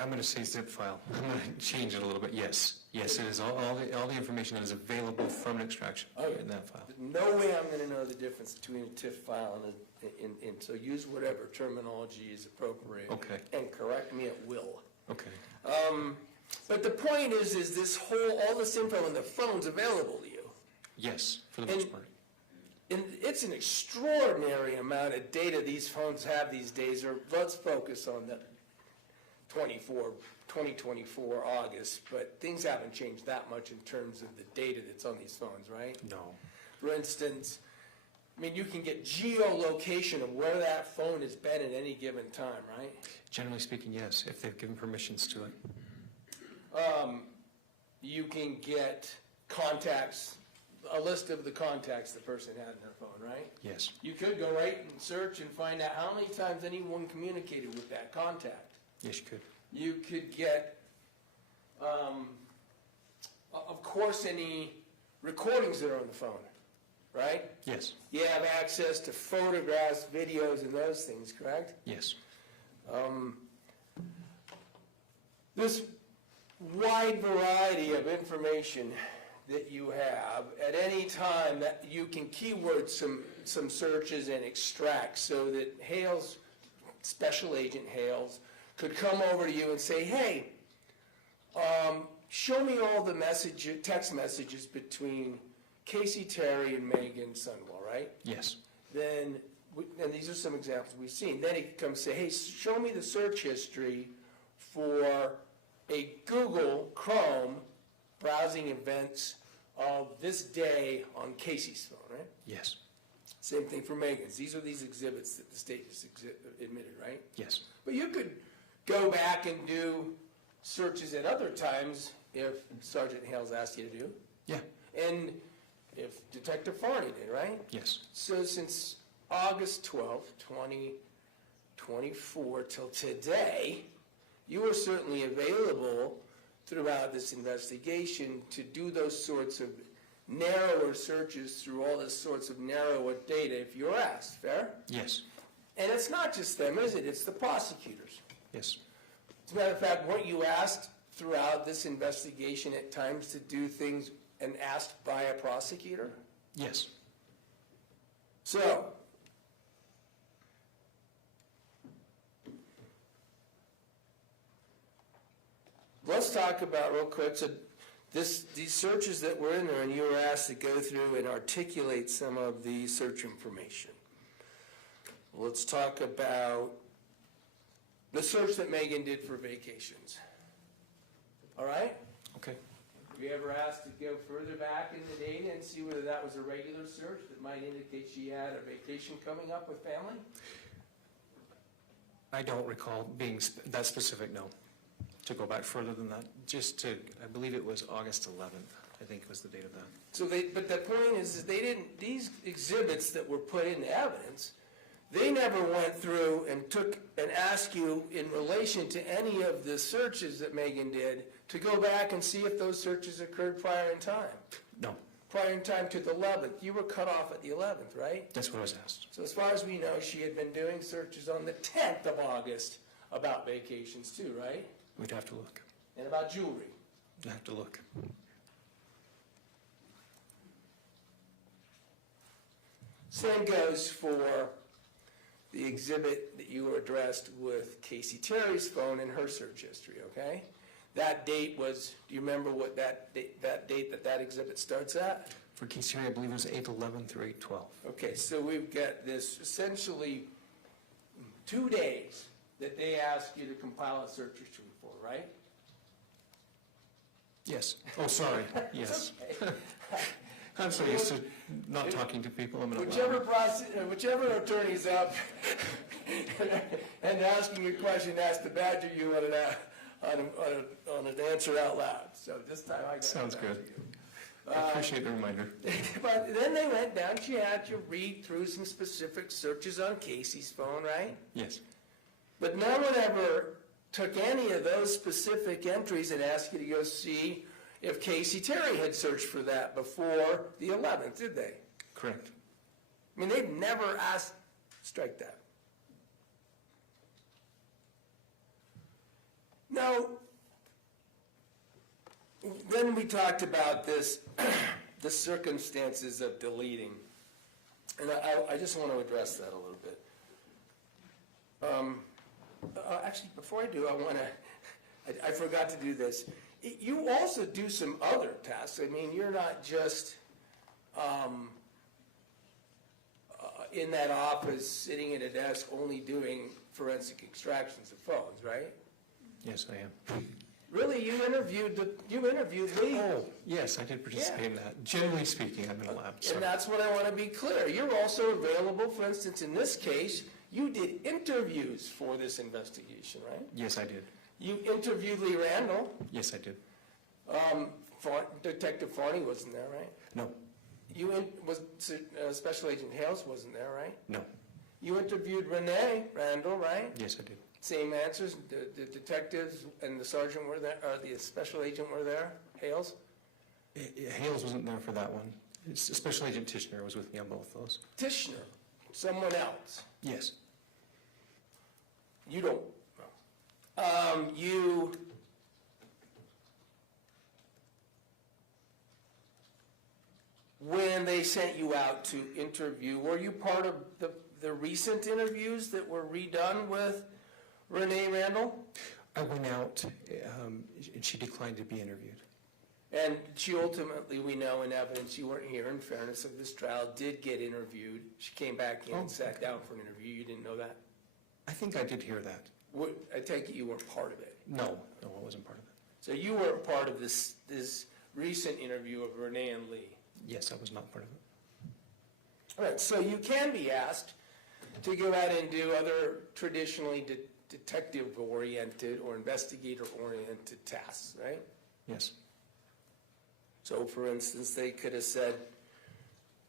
I'm going to say zip file. I'm going to change it a little bit. Yes, yes, it is all the information that is available from an extraction in that file. No way I'm gonna know the difference between a TIFF file and so use whatever terminology is appropriate. Okay. And correct me at will. Okay. But the point is this all this info on the phone's available to you. Yes, for the most part. And it's an extraordinary amount of data these phones have these days, or let's focus on the 2024 August, but things haven't changed that much in terms of the data that's on these phones, right? No. For instance, I mean, you can get geolocation of where that phone has been at any given time, right? Generally speaking, yes, if they've given permissions to it. You can get contacts, a list of the contacts the person had in their phone, right? Yes. You could go right and search and find out how many times anyone communicated with that contact. Yes, you could. You could get, of course, any recordings that are on the phone, right? Yes. You have access to photographs, videos, and those things, correct? Yes. This wide variety of information that you have at any time that you can keyword some searches and extract so that Hales, Special Agent Hales, could come over to you and say, hey, show me all the text messages between Casey Terry and Meggan Sundwall, right? Yes. Then, and these are some examples we've seen. Then he could come say, hey, show me the search history for a Google Chrome browsing events of this day on Casey's phone, right? Yes. Same thing for Meggan's. These are these exhibits that the state has admitted, right? Yes. But you could go back and do searches at other times if Sergeant Hales asked you to do. Yeah. And if Detective Farney did, right? Yes. So since August 12th, 2024 till today, you are certainly available throughout this investigation to do those sorts of narrower searches through all this sorts of narrower data if you're asked, fair? Yes. And it's not just them, is it? It's the prosecutors. Yes. As a matter of fact, weren't you asked throughout this investigation at times to do things and asked by a prosecutor? Yes. So, let's talk about real quick, so these searches that were in there, and you were asked to go through and articulate some of the search information. Let's talk about the search that Meggan did for vacations. All right? Okay. Have you ever asked to go further back in the data and see whether that was a regular search that might indicate she had a vacation coming up with family? I don't recall being that specific, no. To go back further than that, I believe it was August 11th, I think was the date of that. So but the point is they didn't, these exhibits that were put into evidence, they never went through and took and asked you in relation to any of the searches that Meggan did to go back and see if those searches occurred prior in time. No. Prior in time to the 11th. You were cut off at the 11th, right? That's what I was asked. So as far as we know, she had been doing searches on the 10th of August about vacations too, right? We'd have to look. And about jewelry. We'd have to look. Same goes for the exhibit that you were addressed with Casey Terry's phone and her search history, okay? That date was, do you remember what that date that exhibit starts at? For Casey, I believe it was 8/11 through 8/12. Okay, so we've got this essentially 2 days that they ask you to compile a search history for, right? Yes. Oh, sorry. Yes. Okay. I'm so used to not talking to people. I'm going Whichever whichever attorney's up and asking a question has to badger you on an answer out loud. So this time I got Sounds it back good. to you. I appreciate the reminder. But then they went down, she had to read through some specific searches on Casey's phone, right? Yes. But no one ever took any of those specific entries and asked you to go see if Casey Terry had searched for that before the 11th, did they? Correct. I mean, they've never asked, strike that. Now, then we talked about this, the circumstances of deleting. And I just want to address that a little bit. Actually, before I do, I forgot to do this. You also do some other tasks. I mean, you're not just in that office, sitting at a desk, only doing forensic extractions of phones, right? Yes, I am. Really, you interviewed Lee. Oh, yes, I did participate in that. Generally speaking, I'm in a lab, so. And that's what I want to be clear. You're also available, for instance, in this case, you did interviews for this investigation, right? Yes, I did. You interviewed Lee Randall. Yes, I did. Detective Farney wasn't there, right? No, Special Agent Hales wasn't there, right? no. You interviewed Renee Randall, right? Yes, I did. Same answers. The detectives and the sergeant were there, or the special agent were there. Hales. Hales wasn't there for that one. Special Agent Tishner was with me on both those. Tishner, someone else. Yes. You don't. When they sent you out to interview, were you part of the recent interviews that were redone with Renee Randall? I went out, and she declined to be interviewed. And she ultimately, we know in evidence, you weren't here in fairness of this trial, did get interviewed. She came back in and sat down for an interview. You didn't know that? I think I did hear that. I take it you weren't part of it. No, I wasn't part of it. So you weren't part of this recent interview of Renee and Lee. Yes, I was not part of it. All right, so you can be asked to go out and do other traditionally detective-oriented or investigator-oriented tasks, right? Yes. So, for instance, they could have said,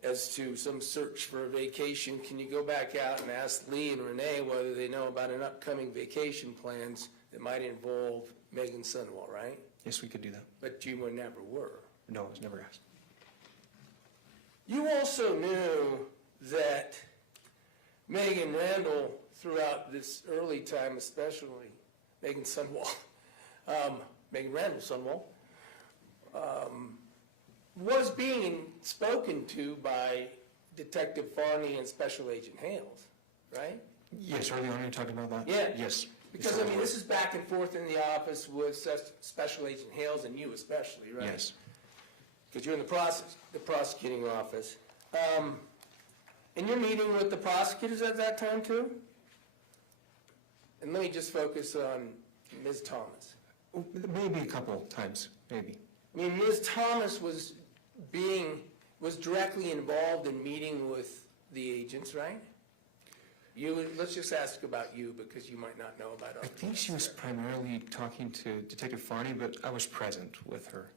as to some search for a vacation, can you go back out and ask Lee and Renee whether they know about an upcoming vacation plans that might involve Meggan Sundwall, right? Yes, we could do that. But you never were. No, I was never asked. You also knew that Meggan Randall, throughout this early time especially, Meggan Sundwall, Meggan Randall Sundwall, was being spoken to by Detective Farney and Special Agent Hales, right? Yes, early on you talking about that? Yeah. Yes. Because, I mean, this is back and forth in the office with Special Agent Hales and you especially, right? Yes. Because you're in the prosecuting office. And you're meeting with the prosecutors at that time too? And let me just focus on Ms. Thomas. Maybe a couple times, maybe. I mean, Ms. Thomas was directly involved in meeting with the agents, right? Let's just ask about you because you might not know about I others. think she was primarily talking to Detective Farney, but I was present with her.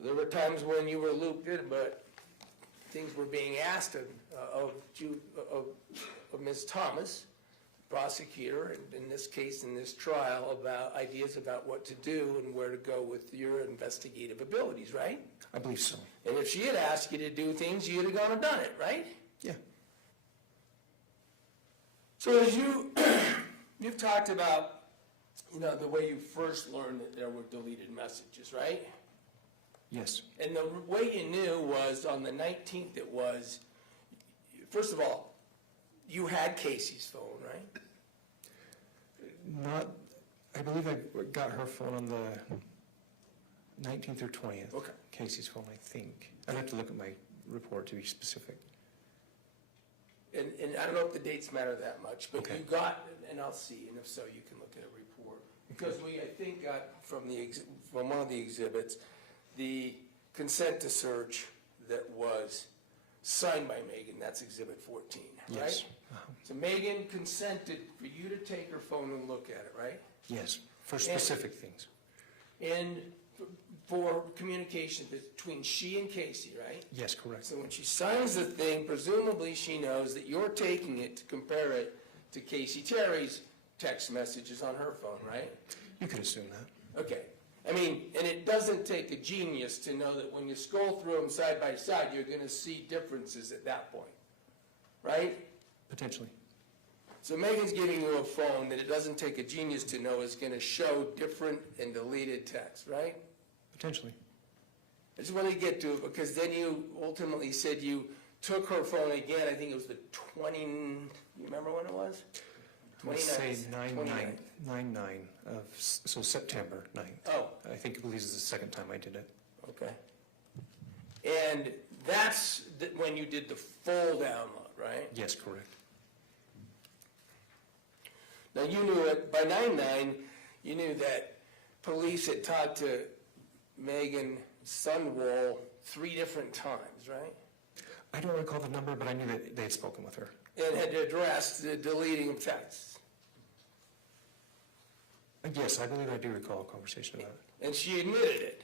There were times when you were looped in, but things were being asked of Ms. Thomas, prosecutor, and in this case, in this trial, about ideas about what to do and where to go with your investigative abilities, right? I believe so. And if she had asked you to do things, you'd have gone and done it, right? Yeah. So as you've talked about, the way you first learned that there were deleted messages, right? Yes. And the way you knew was on the 19th it was, first of all, you had Casey's phone, right? I believe I got her phone on the 19th or 20th. Okay. Casey's phone, I think. I'd have to look at my report to be specific. And I don't know if the dates matter that much, but Okay. you got, and I'll see, and if so, you can look at a report. Because we, I think, got from one of the exhibits, the consent to search that was signed by Meggan, that's Exhibit 14, right? Yes. So Meggan consented for you to take her phone and look at it, right? Yes, for specific things. And for communication between she and Casey, right? Yes, correct. So when she signs the thing, presumably she knows that you're taking it to compare it to Casey Terry's text messages on her phone, right? You could assume that. Okay. I mean, and it doesn't take a genius to know that when you scroll through them side by side, you're going to see differences at that point, right? Potentially. So Megan's giving you a phone that it doesn't take a genius to know is going to show different and deleted text, right? Potentially. I just wanted to get to it because then you ultimately said you took her phone again. I think it was the 20, you remember when it was? Let's say 29th. 9/9 of, so September 9th. Oh, I think it believes it's the second time I did it. okay. And that's when you did the full download, right? Yes, correct. Now, you knew it, by 9/9, you knew that police had talked to Meggan Sundwall 3 different times, right? I don't recall the number, but I knew that they had spoken with her. And had addressed the deleting of texts. Yes, I believe I do recall a conversation about it. And she admitted it,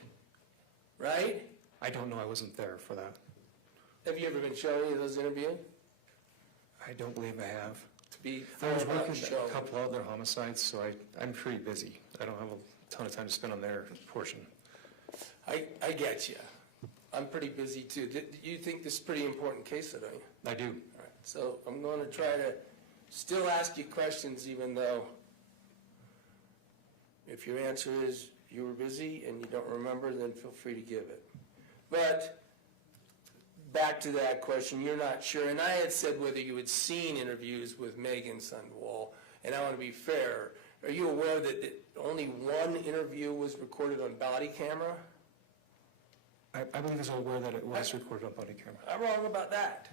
right? I don't know, I wasn't there for that. Have you ever been shown any of those interviews? I don't believe I have. To be I was full about working shown. a couple other homicides, so I'm pretty busy. I don't have a ton of time to spend on their portion. I get you. I'm pretty busy too. Do you think this is a pretty important case, though, don't you? I do. All right, so I'm going to try to still ask you questions, even though if your answer is you were busy and you don't remember, then feel free to give it. But back to that question, you're not sure. And I had said whether you had seen interviews with Meggan Sundwall, and I want to be fair. Are you aware that only one interview was recorded on body camera? I believe I was aware that it was recorded on body camera. I'm wrong about that.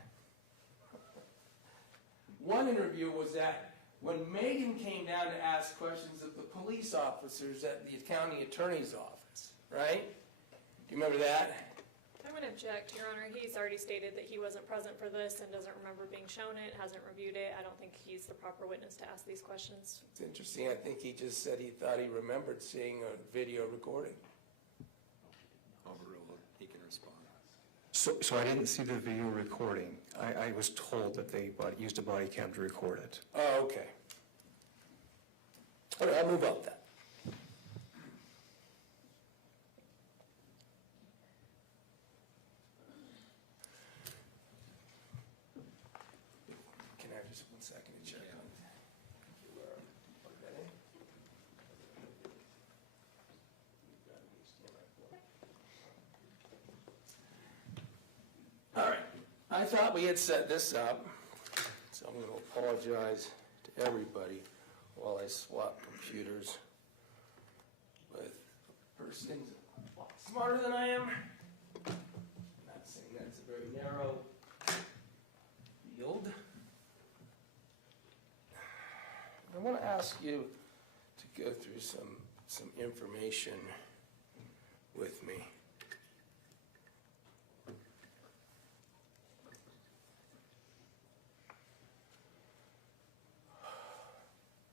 One interview was that when Meggan came down to ask questions of the police officers at the county attorney's office, right? Do you remember that? I'm going to object, Your Honor. He's already stated that he wasn't present for this and doesn't remember being shown it, hasn't reviewed it. I don't think he's the proper witness to ask these questions. It's interesting. I think he just said he thought he remembered seeing a video recording. Overruled, he can respond. So I didn't see the video recording. I was told that they used a body cam to record it. Oh, okay. All right, I'll move up that. Can I have just 1 second to check on where I plug that in? All right, I thought we had set this up, so I'm going to apologize to everybody while I swap computers with a person a lot smarter than I am. I'm not saying that's a very narrow field. I want to ask you to go through some information with me.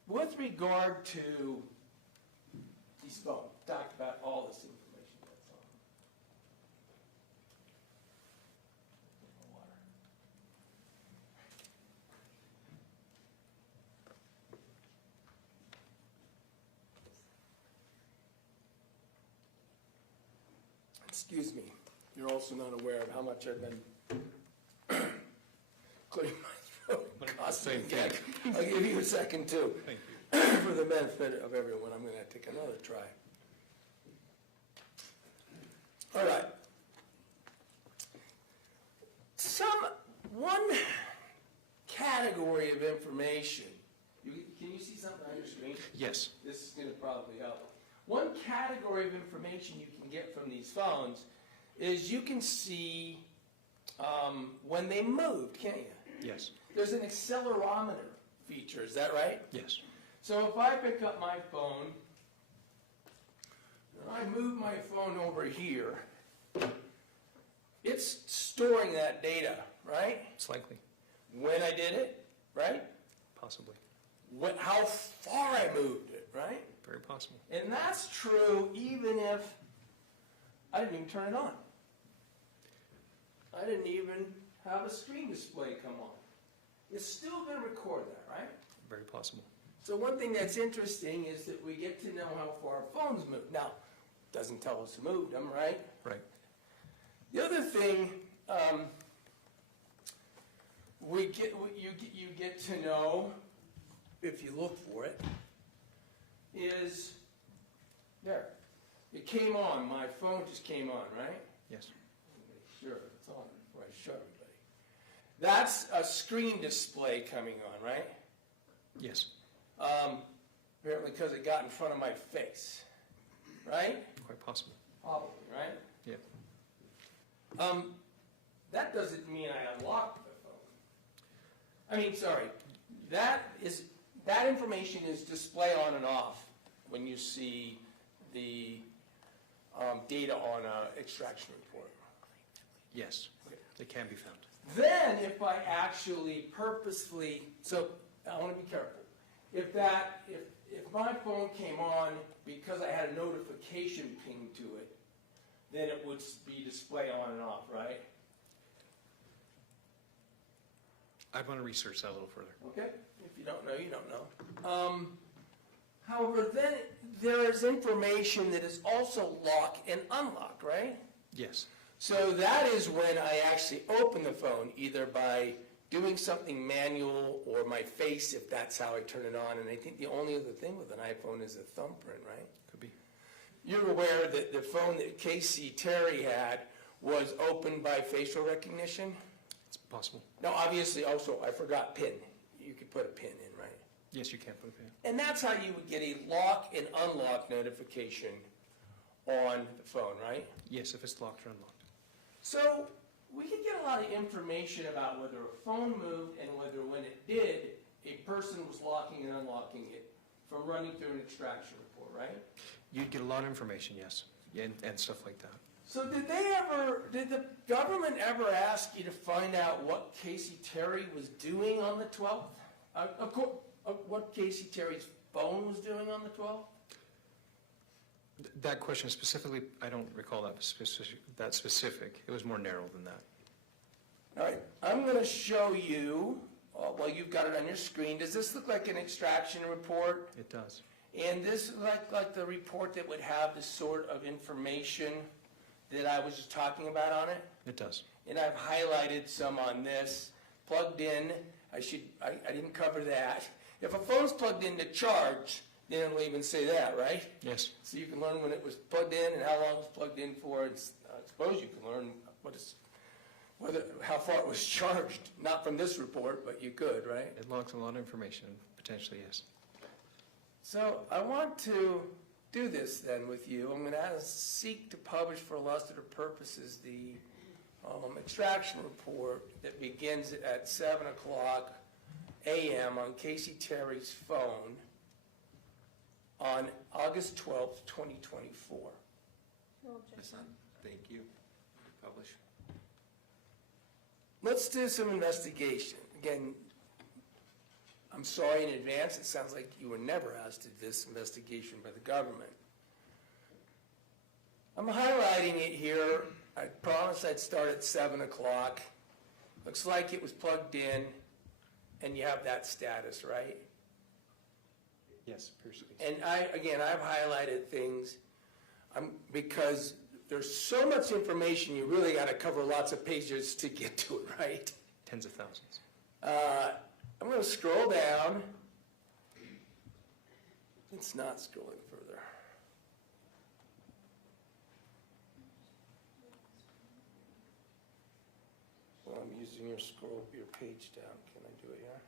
With regard to these phones, talked about all this information that's on water. Excuse me, you're also not aware of how much I've been clearing my throat. Same thing. I'll give you a second too. Thank you. For the benefit of everyone, I'm going to take another try. All right. One category of information. Can you see something on your screen? Yes. This is going to probably help. One category of information you can get from these phones is you can see when they moved, can't you? Yes. There's an accelerometer feature, is that right? Yes. So if I pick up my phone, and I move my phone over here, it's storing that data, right? It's likely. When I did it, right? Possibly. How far I moved it, right? Very possible. And that's true even if I didn't even turn it on. I didn't even have a screen display come on. It's still going to record that, right? Very possible. So one thing that's interesting is that we get to know how far phones move. Now, it doesn't tell us who moved them, right? Right. The other thing, you get to know if you look for it, is there. It came on, my phone just came on, right? Yes. Make sure it's on before I show everybody. That's a screen display coming on, right? Yes. Apparently because it got in front of my face, right? Quite possible. Probably, right? Yeah. That doesn't mean I unlocked the phone. I mean, sorry, that information is display on and off when you see the data on an extraction report. Yes. It can be found. Then if I actually purposefully, so I want to be careful. If my phone came on because I had a notification ping to it, then it would be display on and off, right? I want to research that a little further. Okay, if you don't know, you don't know. However, then there is information that is also lock and unlock, right? Yes. So that is when I actually open the phone, either by doing something manual or my face, if that's how I turn it on. And I think the only other thing with an iPhone is a thumbprint, right? Could be. You're aware that the phone that Casey Terry had was opened by facial recognition? It's possible. Now, obviously, also, I forgot PIN. You could put a PIN in, right? Yes, you can put a pin. And that's how you would get a lock and unlock notification on the phone, right? Yes, if it's locked or unlocked. So we can get a lot of information about whether a phone moved and whether when it did, a person was locking and unlocking it from running through an extraction report, right? You'd get a lot of information, yes, and stuff like that. So did the government ever ask you to find out what Casey Terry was doing on the 12th? What Casey Terry's phone was doing on the 12th? That question specifically, I don't recall that specific. It was more narrow than that. All right, I'm going to show you, well, you've got it on your screen. Does this look like an extraction report? It does. And this like the report that would have the sort of information that I was just talking about on it? It does. And I've highlighted some on this. Plugged in, I didn't cover that. If a phone's plugged in to charge, then it'll even say that, right? Yes. So you can learn when it was plugged in and how long it was plugged in for. And I suppose you can learn how far it was charged. Not from this report, but you could, right? It logs a lot of information, potentially, yes. So I want to do this then with you. I'm going to seek to publish for illustrative purposes the extraction report that begins at 7 o'clock a.m. on Casey Terry's phone on August 12th, 2024. Thank you. Publish. Let's do some investigation. Again, I'm sorry in advance. It sounds like you were never asked to do this investigation by the government. I'm highlighting it here. I promised I'd start at 7 o'clock. Looks like it was plugged in, and you have that status, right? Yes, appears. And I've highlighted things because there's so much information, you really got to cover lots of pages to get to it, right? Tens of thousands. I'm going to scroll down. It's not scrolling further. Well, I'm using your page down. Can I do it here?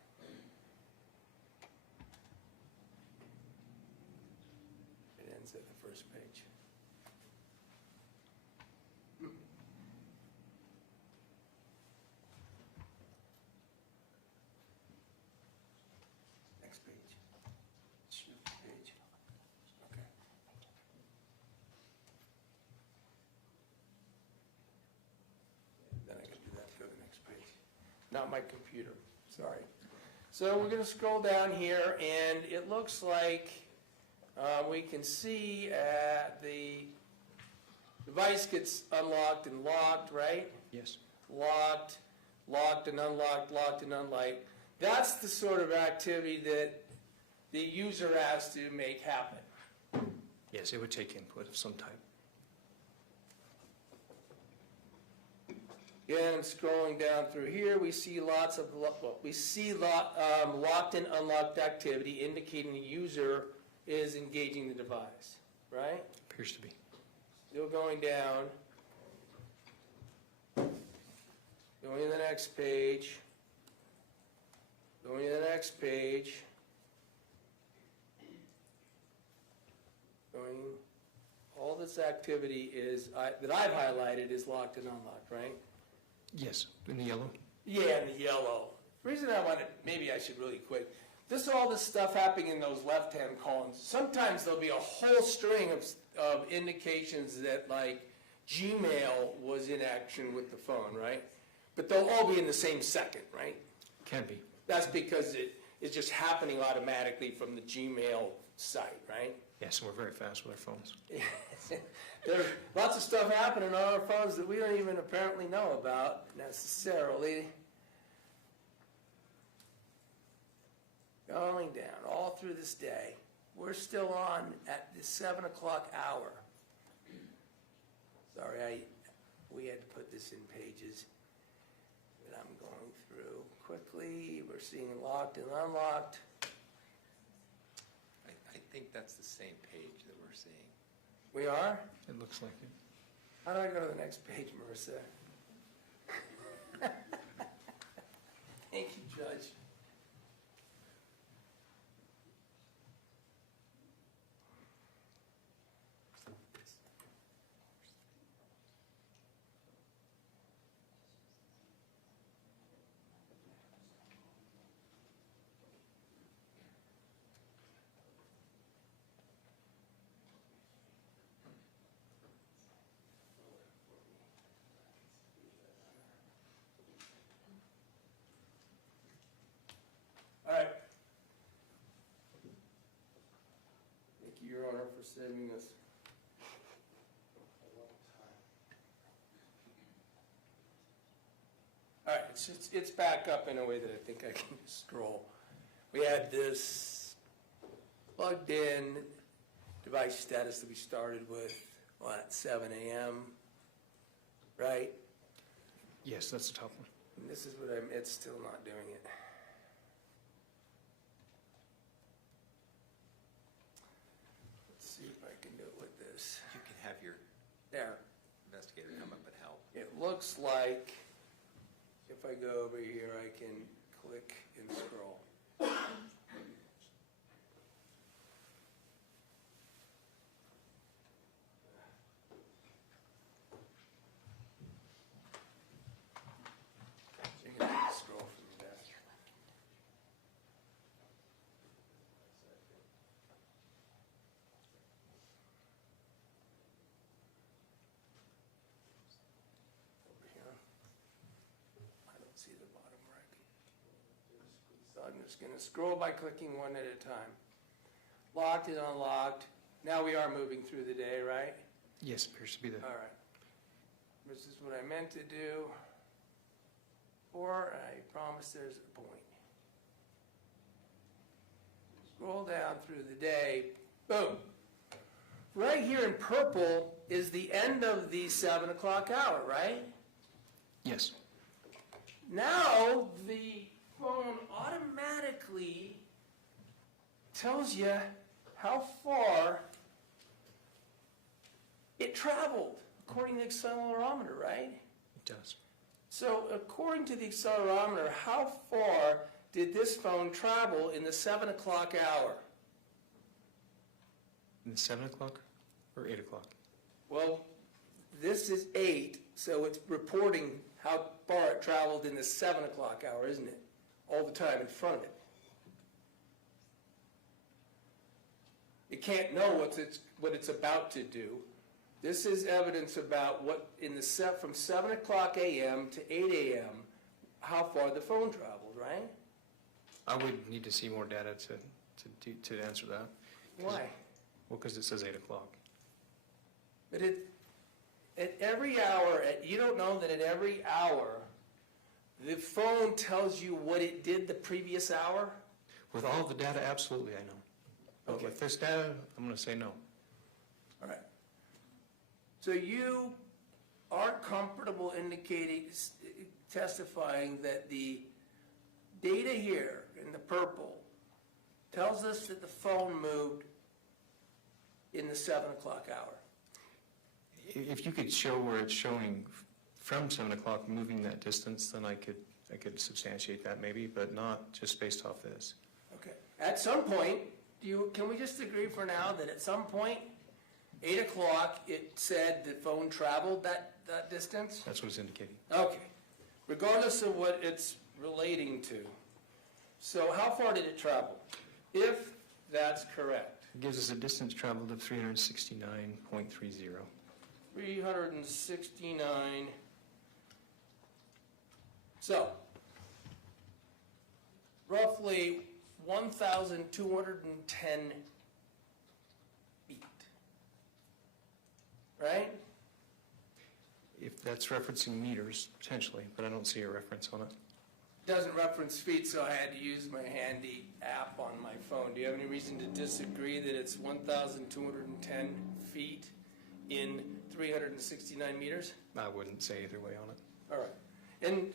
It ends at the first page. Next page. Shift page. Okay. Then I can do that, go to the next page. Not my computer, sorry. So we're going to scroll down here, and it looks like we can see the device gets unlocked and locked, right? Yes. Locked, locked and unlocked, locked and unlocked. That's the sort of activity that the user has to make happen. Yes, it would take input of some type. Again, scrolling down through here, we see lots of, locked and unlocked activity indicating the user is engaging the device, right? Appears to be. Still going down. Going to the next page. Going to the next page. Going, all this activity is, that I've highlighted is locked and unlocked, right? Yes, in the yellow. Yeah, in the yellow. The reason I wanted, maybe I should really quick, all this stuff happening in those left-hand columns, sometimes there'll be a whole string of indications that like Gmail was in action with the phone, right? But they'll all be in the same second, right? Can be. That's because it is just happening automatically from the Gmail site, right? Yes, and we're very fast with our phones. There's lots of stuff happening on our phones that we don't even apparently know about necessarily. Going down all through this day. We're still on at the 7 o'clock hour. Sorry, we had to put this in pages. But I'm going through quickly. We're seeing locked and unlocked. I think that's the same page that we're seeing. We are? It looks like it. How do I go to the next page, Marissa? Thank you, Judge. All right. Thank you, Your Honor, for saving us a long time. All right, it's back up in a way that I think I can scroll. We had this plugged in device status that we started with at 7 a.m., right? Yes, that's the top one. And this is what it's still not doing it. Let's see if I can do it with this. You can have your There. investigator come up and help. It looks like if I go over here, I can click and scroll. So you can scroll from there. Over here. I don't see the bottom right. So I'm just going to scroll by clicking one at a time. Locked and unlocked. Now we are moving through the day, right? Yes, appears to be the. All right. This is what I meant to do. Or I promise there's a point. Scroll down through the day. Boom. Right here in purple is the end of the 7 o'clock hour, right? Yes. Now the phone automatically tells you how far it traveled according to the accelerometer, right? It does. So according to the accelerometer, how far did this phone travel in the 7 o'clock hour? In the 7 o'clock or 8 o'clock? Well, this is 8, so it's reporting how far it traveled in the 7 o'clock hour, isn't it? All the time in front of it. It can't know what it's about to do. This is evidence about what from 7 o'clock a.m. to 8 a.m., how far the phone traveled, right? I would need to see more data to answer that. Why? Well, because it says 8 o'clock. But at every hour, you don't know that at every hour, the phone tells you what it did the previous hour? With all the data, absolutely, I know. But Okay. with this data, I'm going to say no. All right. So you aren't comfortable testifying that the data here in the purple tells us that the phone moved in the 7 o'clock hour. If you could show where it's showing from 7 o'clock moving that distance, then I could substantiate that maybe, but not just based off this. Okay. At some point, can we just agree for now that at some point, 8 o'clock, it said the phone traveled that distance? That's what it's indicating. Okay. Regardless of what it's relating to. So how far did it travel? If that's correct. It gives us a distance traveled of 369.30. 369. So, roughly 1,210 feet. Right? If that's referencing meters, potentially, but I don't see a reference on it. Doesn't reference feet, so I had to use my handy app on my phone. Do you have any reason to disagree that it's 1,210 feet in 369 meters? I wouldn't say either way on it. All right. And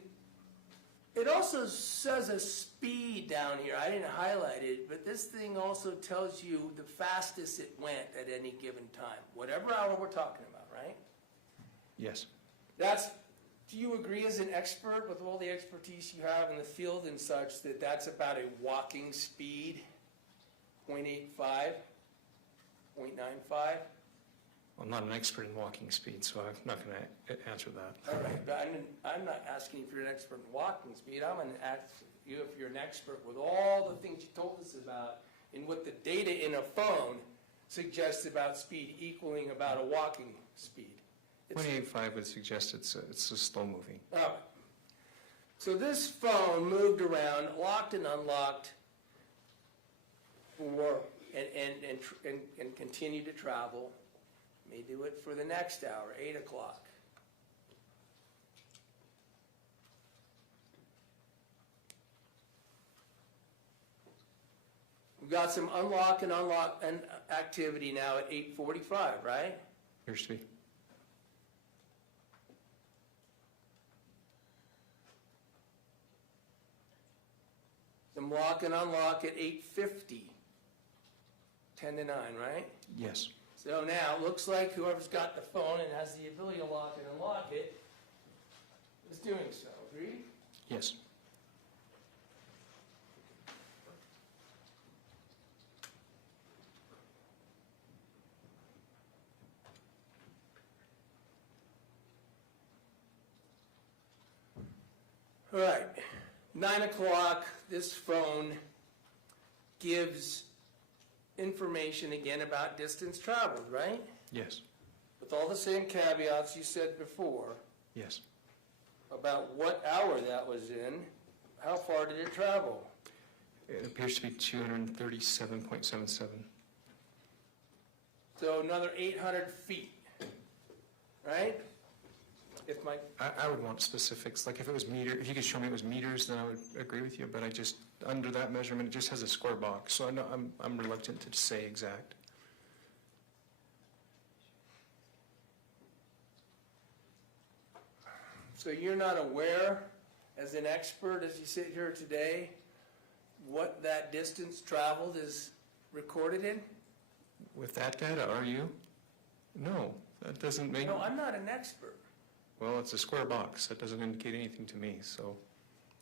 it also says a speed down here. I didn't highlight it, but this thing also tells you the fastest it went at any given time. Whatever hour we're talking about, right? Yes. Do you agree as an expert with all the expertise you have in the field and such that that's about a walking speed, 0.85, 0.95? I'm not an expert in walking speed, so I'm not going to answer that. All right, but I'm not asking if you're an expert in walking speed. I'm going to ask you if you're an expert with all the things you told us about and what the data in a phone suggests about speed equaling about a walking speed. 0.85 would suggest it's a slow moving. All right. So this phone moved around, locked and unlocked, and continued to travel. May do it for the next hour, 8 o'clock. We've got some unlock and activity now at 8:45, right? Appears to be. Some lock and unlock at 8:50, 10 to 9, right? Yes. So now, it looks like whoever's got the phone and has the ability to lock and unlock it is doing so. Agreed? Yes. All right. 9 o'clock, this phone gives information again about distance traveled, right? Yes. With all the same caveats you said before Yes. about what hour that was in, how far did it travel? It appears to be 237.77. So another 800 feet, right? If my I would want specifics, like if it was if you could show me it was meters, then I would agree with you, but I just, under that measurement, it just has a square box, so I know, I'm reluctant to say exact. So you're not aware, as an expert, as you sit here today, what that distance traveled is recorded in? With that data, are you? No, that doesn't make, No, I'm not an expert. well, it's a square box, that doesn't indicate anything to me, so.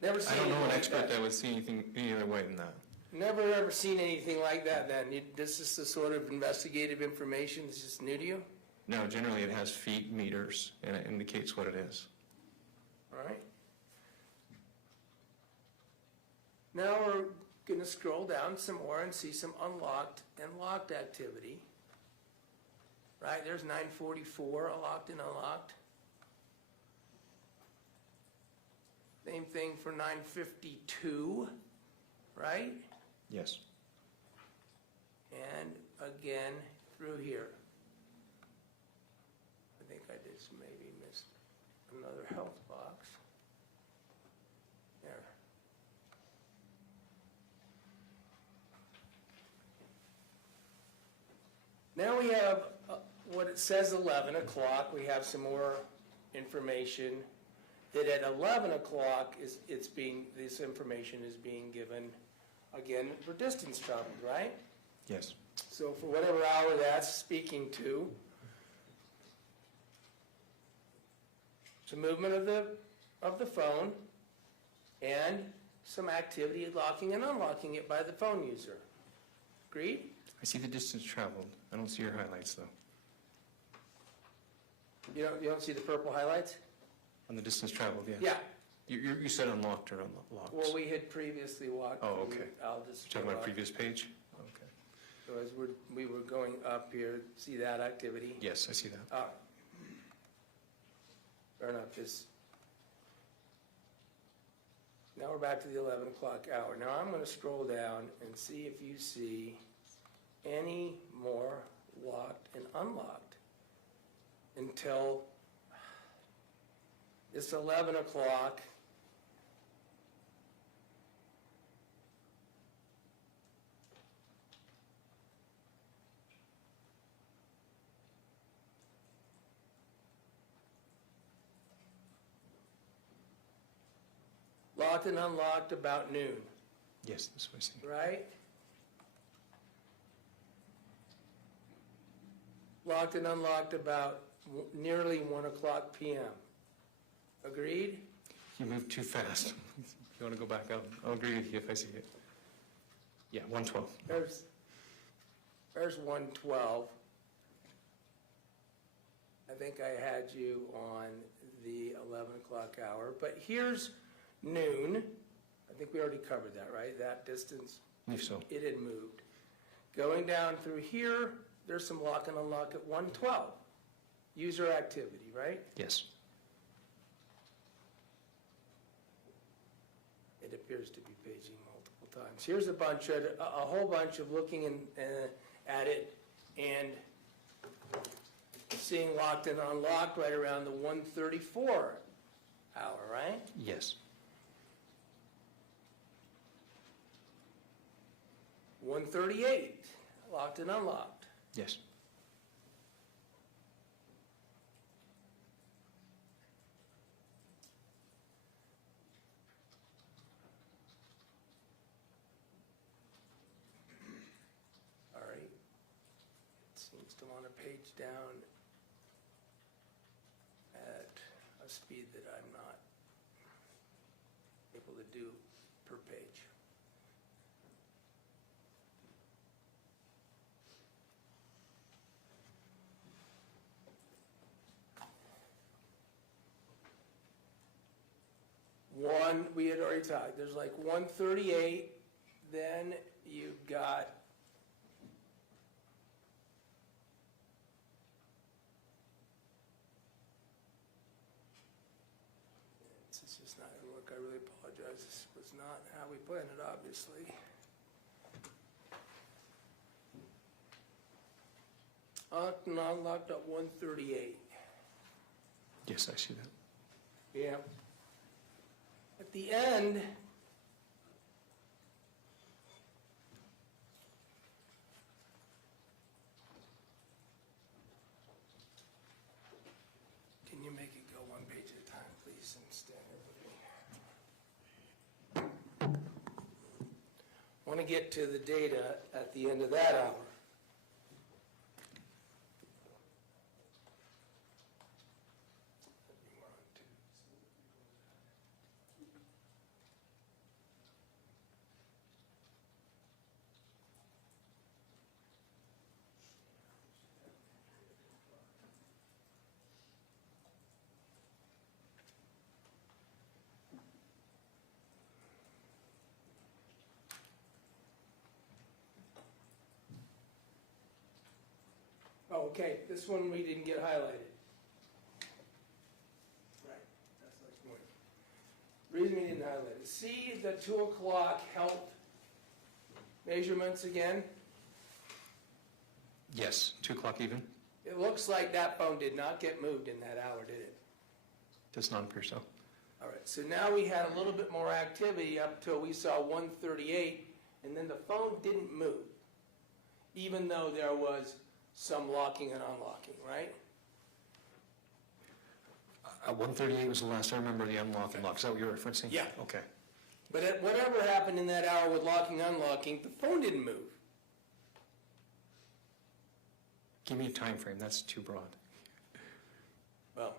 Never seen I don't know anything an like expert that would see anything any other way than that. Never ever seen anything like that then? This is the sort of investigative information that's just new to you? No, generally it has feet, meters, and it indicates what it is. All right. Now we're going to scroll down some more and see some unlocked and locked activity. Right, there's 944, locked and unlocked. Same thing for 952, right? Yes. And again through here. I think I just maybe missed another health box. There. Now we have what it says 11 o'clock. We have some more information, that at 11 o'clock this information is being given, again, for distance traveled, right? Yes. So for whatever hour that's speaking to, some movement of the phone and some activity locking and unlocking it by the phone user. Agreed? I see the distance traveled. I don't see your highlights, though. You don't see the purple highlights? On the distance traveled, yeah. Yeah. You said unlocked or unlocked? Well, we had previously walked. Oh, okay. I'll just. You're talking about previous page? Okay. So as we were going up here, see that activity? Yes, I see that. All right. Fair enough, now we're back to the 11 o'clock hour. Now I'm going to scroll down and see if you see any more locked and unlocked until it's 11 o'clock. Locked and unlocked about noon, Yes, that's what I see. right? Locked and unlocked about nearly 1 o'clock p.m. Agreed? You moved too fast. If you want to go back, I'll agree with you if I see it. Yeah, 112. There's 112. I think I had you on the 11 o'clock hour, but here's noon. I think we already covered that, right? That distance, I believe so. it had moved. Going down through here, there's some lock and unlock at 112. User activity, right? Yes. It appears to be paging multiple times. Here's a whole bunch of looking at it and seeing locked and unlocked right around the 1:34 hour, right? Yes. 1:38, locked and unlocked. Yes. All right. It seems to want to page down at a speed that I'm not able to do per page. We had already talked, there's like 138, then you've got this is just not going to work, I really apologize, this was not how we planned it, obviously. Unlocked at 138. Yes, I see that. Yeah. At the end, can you make it go one page at a time, please, and stand everybody? Want to get to the data at the end of that hour. Oh, okay, this one we didn't get highlighted. Right, that's the point. Reason we didn't highlight it. See the 2 o'clock health measurements again? Yes, 2 o'clock even. It looks like that phone did not get moved in that hour, did it? Does not appear so. All right, so now we had a little bit more activity up till we saw 138, and then the phone didn't move, even though there was some locking and unlocking, right? 1:38 was the last I remember the unlock and lock. Is that what you're referencing? Yeah. Okay. But whatever happened in that hour with locking, unlocking, the phone didn't move. Give me a time frame. That's too broad. Well,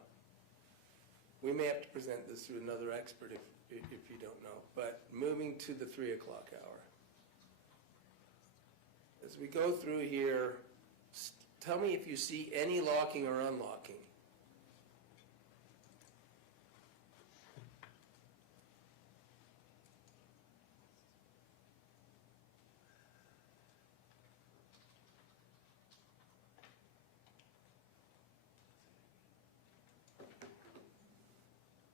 we may have to present this to another expert if you don't know. But moving to the 3 o'clock hour. As we go through here, tell me if you see any locking or unlocking.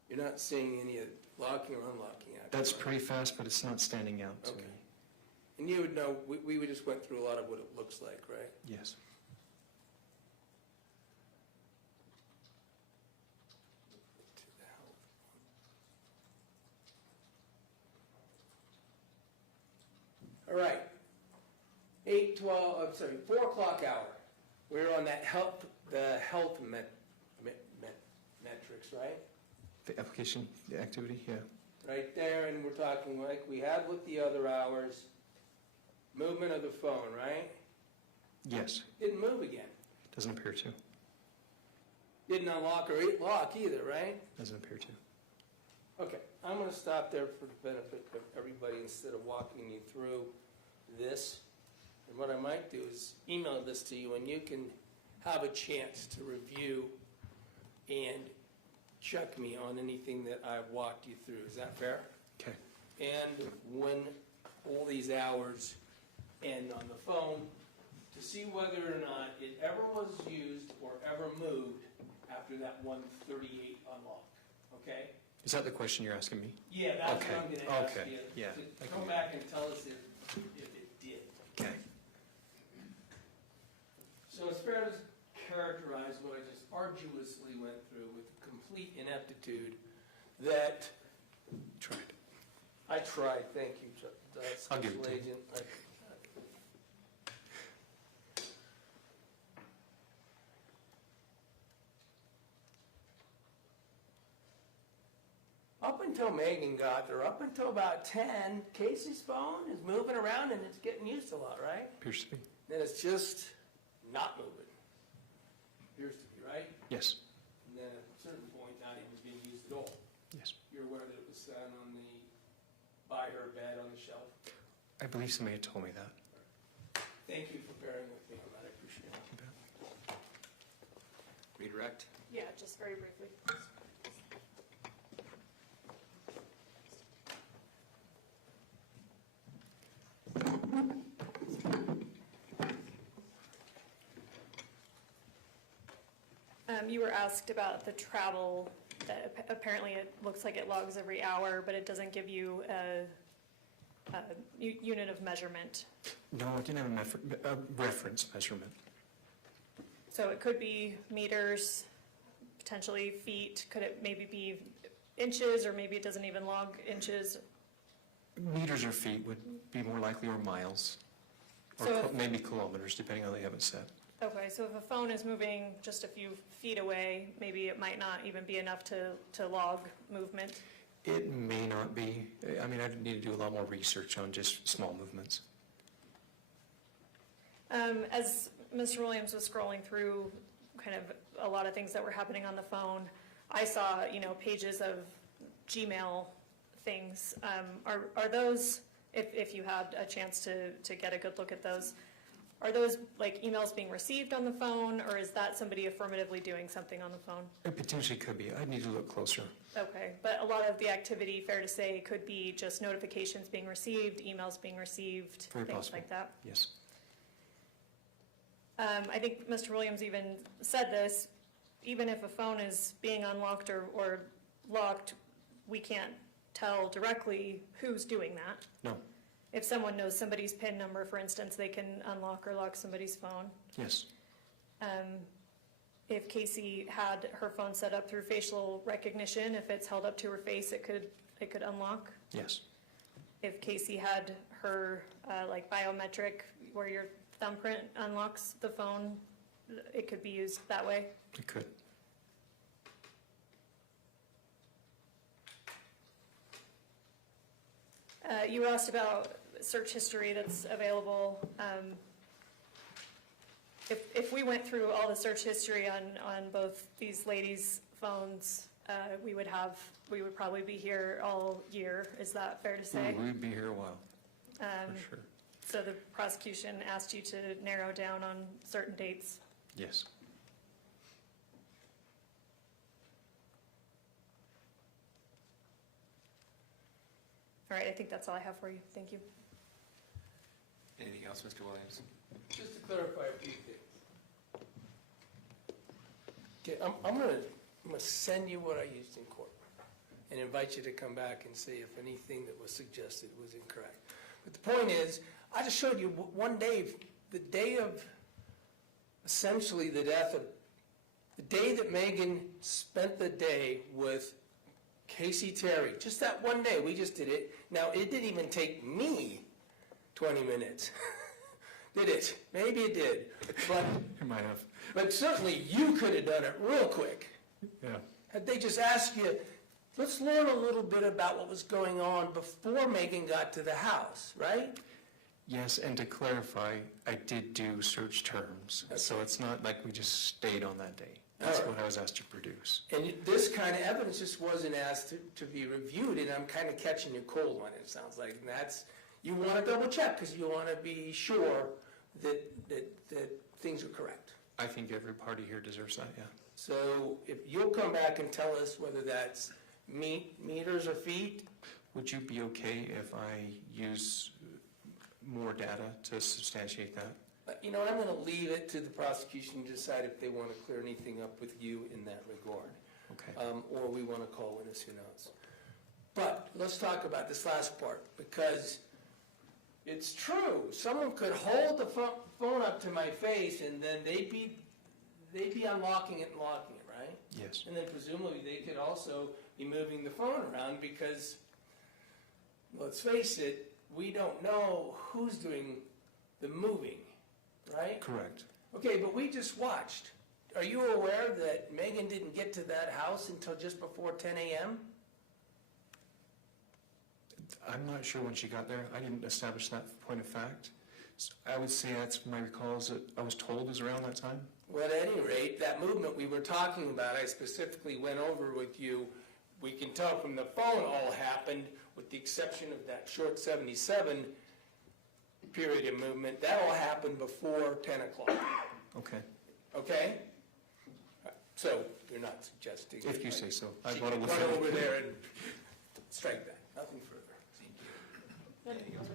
You're not seeing any locking or unlocking action. That's pretty fast, but it's not standing out to Okay. me. And you would know, we just went through a lot of what it looks like, right? Yes. All right. 4 o'clock hour. We're on that the health metrics, right? The application, the activity, yeah. Right there, and we're talking like we had with the other hours, movement of the phone, right? Yes. Didn't move again. Doesn't appear to. Didn't unlock or lock either, right? Doesn't appear to. Okay, I'm going to stop there for the benefit of everybody instead of walking you through this. And what I might do is email this to you and you can have a chance to review and check me on anything that I've walked you through. Is that fair? Okay. And when all these hours end on the phone, to see whether or not it ever was used or ever moved after that 1:38 unlock, okay? Is that the question you're asking me? Yeah, that's Okay, what I'm gonna ask okay, you. yeah, To I come can- back and tell us if it did. Okay. So it's fair to characterize what I just arduously went through with complete ineptitude that Tried. I tried, thank you, I'll give it Special to you. Agent. Up until Megan got there, up until about 10, Casey's phone is moving around and it's getting used a lot, right? Appears to be. Then it's just not moving. Appears to be, right? Yes. And then at a certain point, not even being used at all. Yes. You're aware that it was sat on by her bed on the shelf? I believe somebody had told me that. Thank you for bearing with me on that, I appreciate it. You bet. Redirect? Yeah, just very briefly. You were asked about the travel, that apparently it looks like it logs every hour, but it doesn't give you a unit of measurement. No, I didn't have a reference measurement. So it could be meters, potentially feet, could it maybe be inches, or maybe it doesn't even log inches? Meters or feet would be more likely, or miles, or So if- maybe kilometers, depending on how they have it set. Okay, so if a phone is moving just a few feet away, maybe it might not even be enough to log movement. It may not be. I mean, I'd need to do a lot more research on just small movements. As Mr. Williams was scrolling through kind of a lot of things that were happening on the phone, I saw, pages of Gmail things. Are those, if you had a chance to get a good look at those, are those like emails being received on the phone, or is that somebody affirmatively doing something on the phone? It potentially could be. I'd need to look closer. Okay, but a lot of the activity, fair to say, could be just notifications being received, emails being received, Very things possible. like that. Yes. I think Mr. Williams even said this, even if a phone is being unlocked or locked, we can't tell directly who's doing that. No. If someone knows somebody's PIN number, for instance, they can unlock or lock somebody's phone. Yes. If Casey had her phone set up through facial recognition, if it's held up to her face, it could unlock. Yes. If Casey had her like biometric, where your thumbprint unlocks the phone, it could be used that way. It could. You were asked about search history that's available. If we went through all the search history on both these ladies' phones, we would probably be here all year. Is that fair to say? We'd be here a while, for sure. So the prosecution asked you to narrow down on certain dates. Yes. All right, I think that's all I have for you. Thank you. Anything else, Mr. Williams? Just to clarify a few things. Okay, I'm gonna send you what I used in court and invite you to come back and see if anything that was suggested was incorrect. But the point is, I just showed you one day, the day of essentially the day that Meggan spent the day with Casey Terry, just that one day, we just did it. Now, it didn't even take me 20 minutes, did it? Maybe it did, but It might have. but certainly you could have done it real quick. Yeah. Had they just asked you, let's learn a little bit about what was going on before Meggan got to the house, right? Yes, and to clarify, I did do search terms, so it's not like we just stayed on that day. That's All right. what I was asked to produce. And this kind of evidence just wasn't asked to be reviewed, and I'm kind of catching you cold on it, it sounds like. And that's, you want to double check because you want to be sure that things are correct. I think every party here deserves that, yeah. So if you'll come back and tell us whether that's meters or feet. Would you be okay if I use more data to substantiate that? You know what, I'm going to leave it to the prosecution to decide if they want to clear anything up with you in that regard. Okay. Or we want to call witness, who knows. But let's talk about this last part, because it's true. Someone could hold the phone up to my face and then they'd be unlocking it and locking it, right? Yes. And then presumably they could also be moving the phone around because, let's face it, we don't know who's doing the moving, right? Correct. Okay, but we just watched. Are you aware that Meggan didn't get to that house until just before 10 a.m.? I'm not sure when she got there. I didn't establish that point of fact. I would say that's my recalls that I was told was around that time. Well, at any rate, that movement we were talking about, I specifically went over with you. We can tell from the phone all happened, with the exception of that short 77 period of movement. That all happened before 10 o'clock. Okay. Okay? So, you're not suggesting... If you say so. I She want to can look run at over it. there and strike that. Nothing further. Anything else,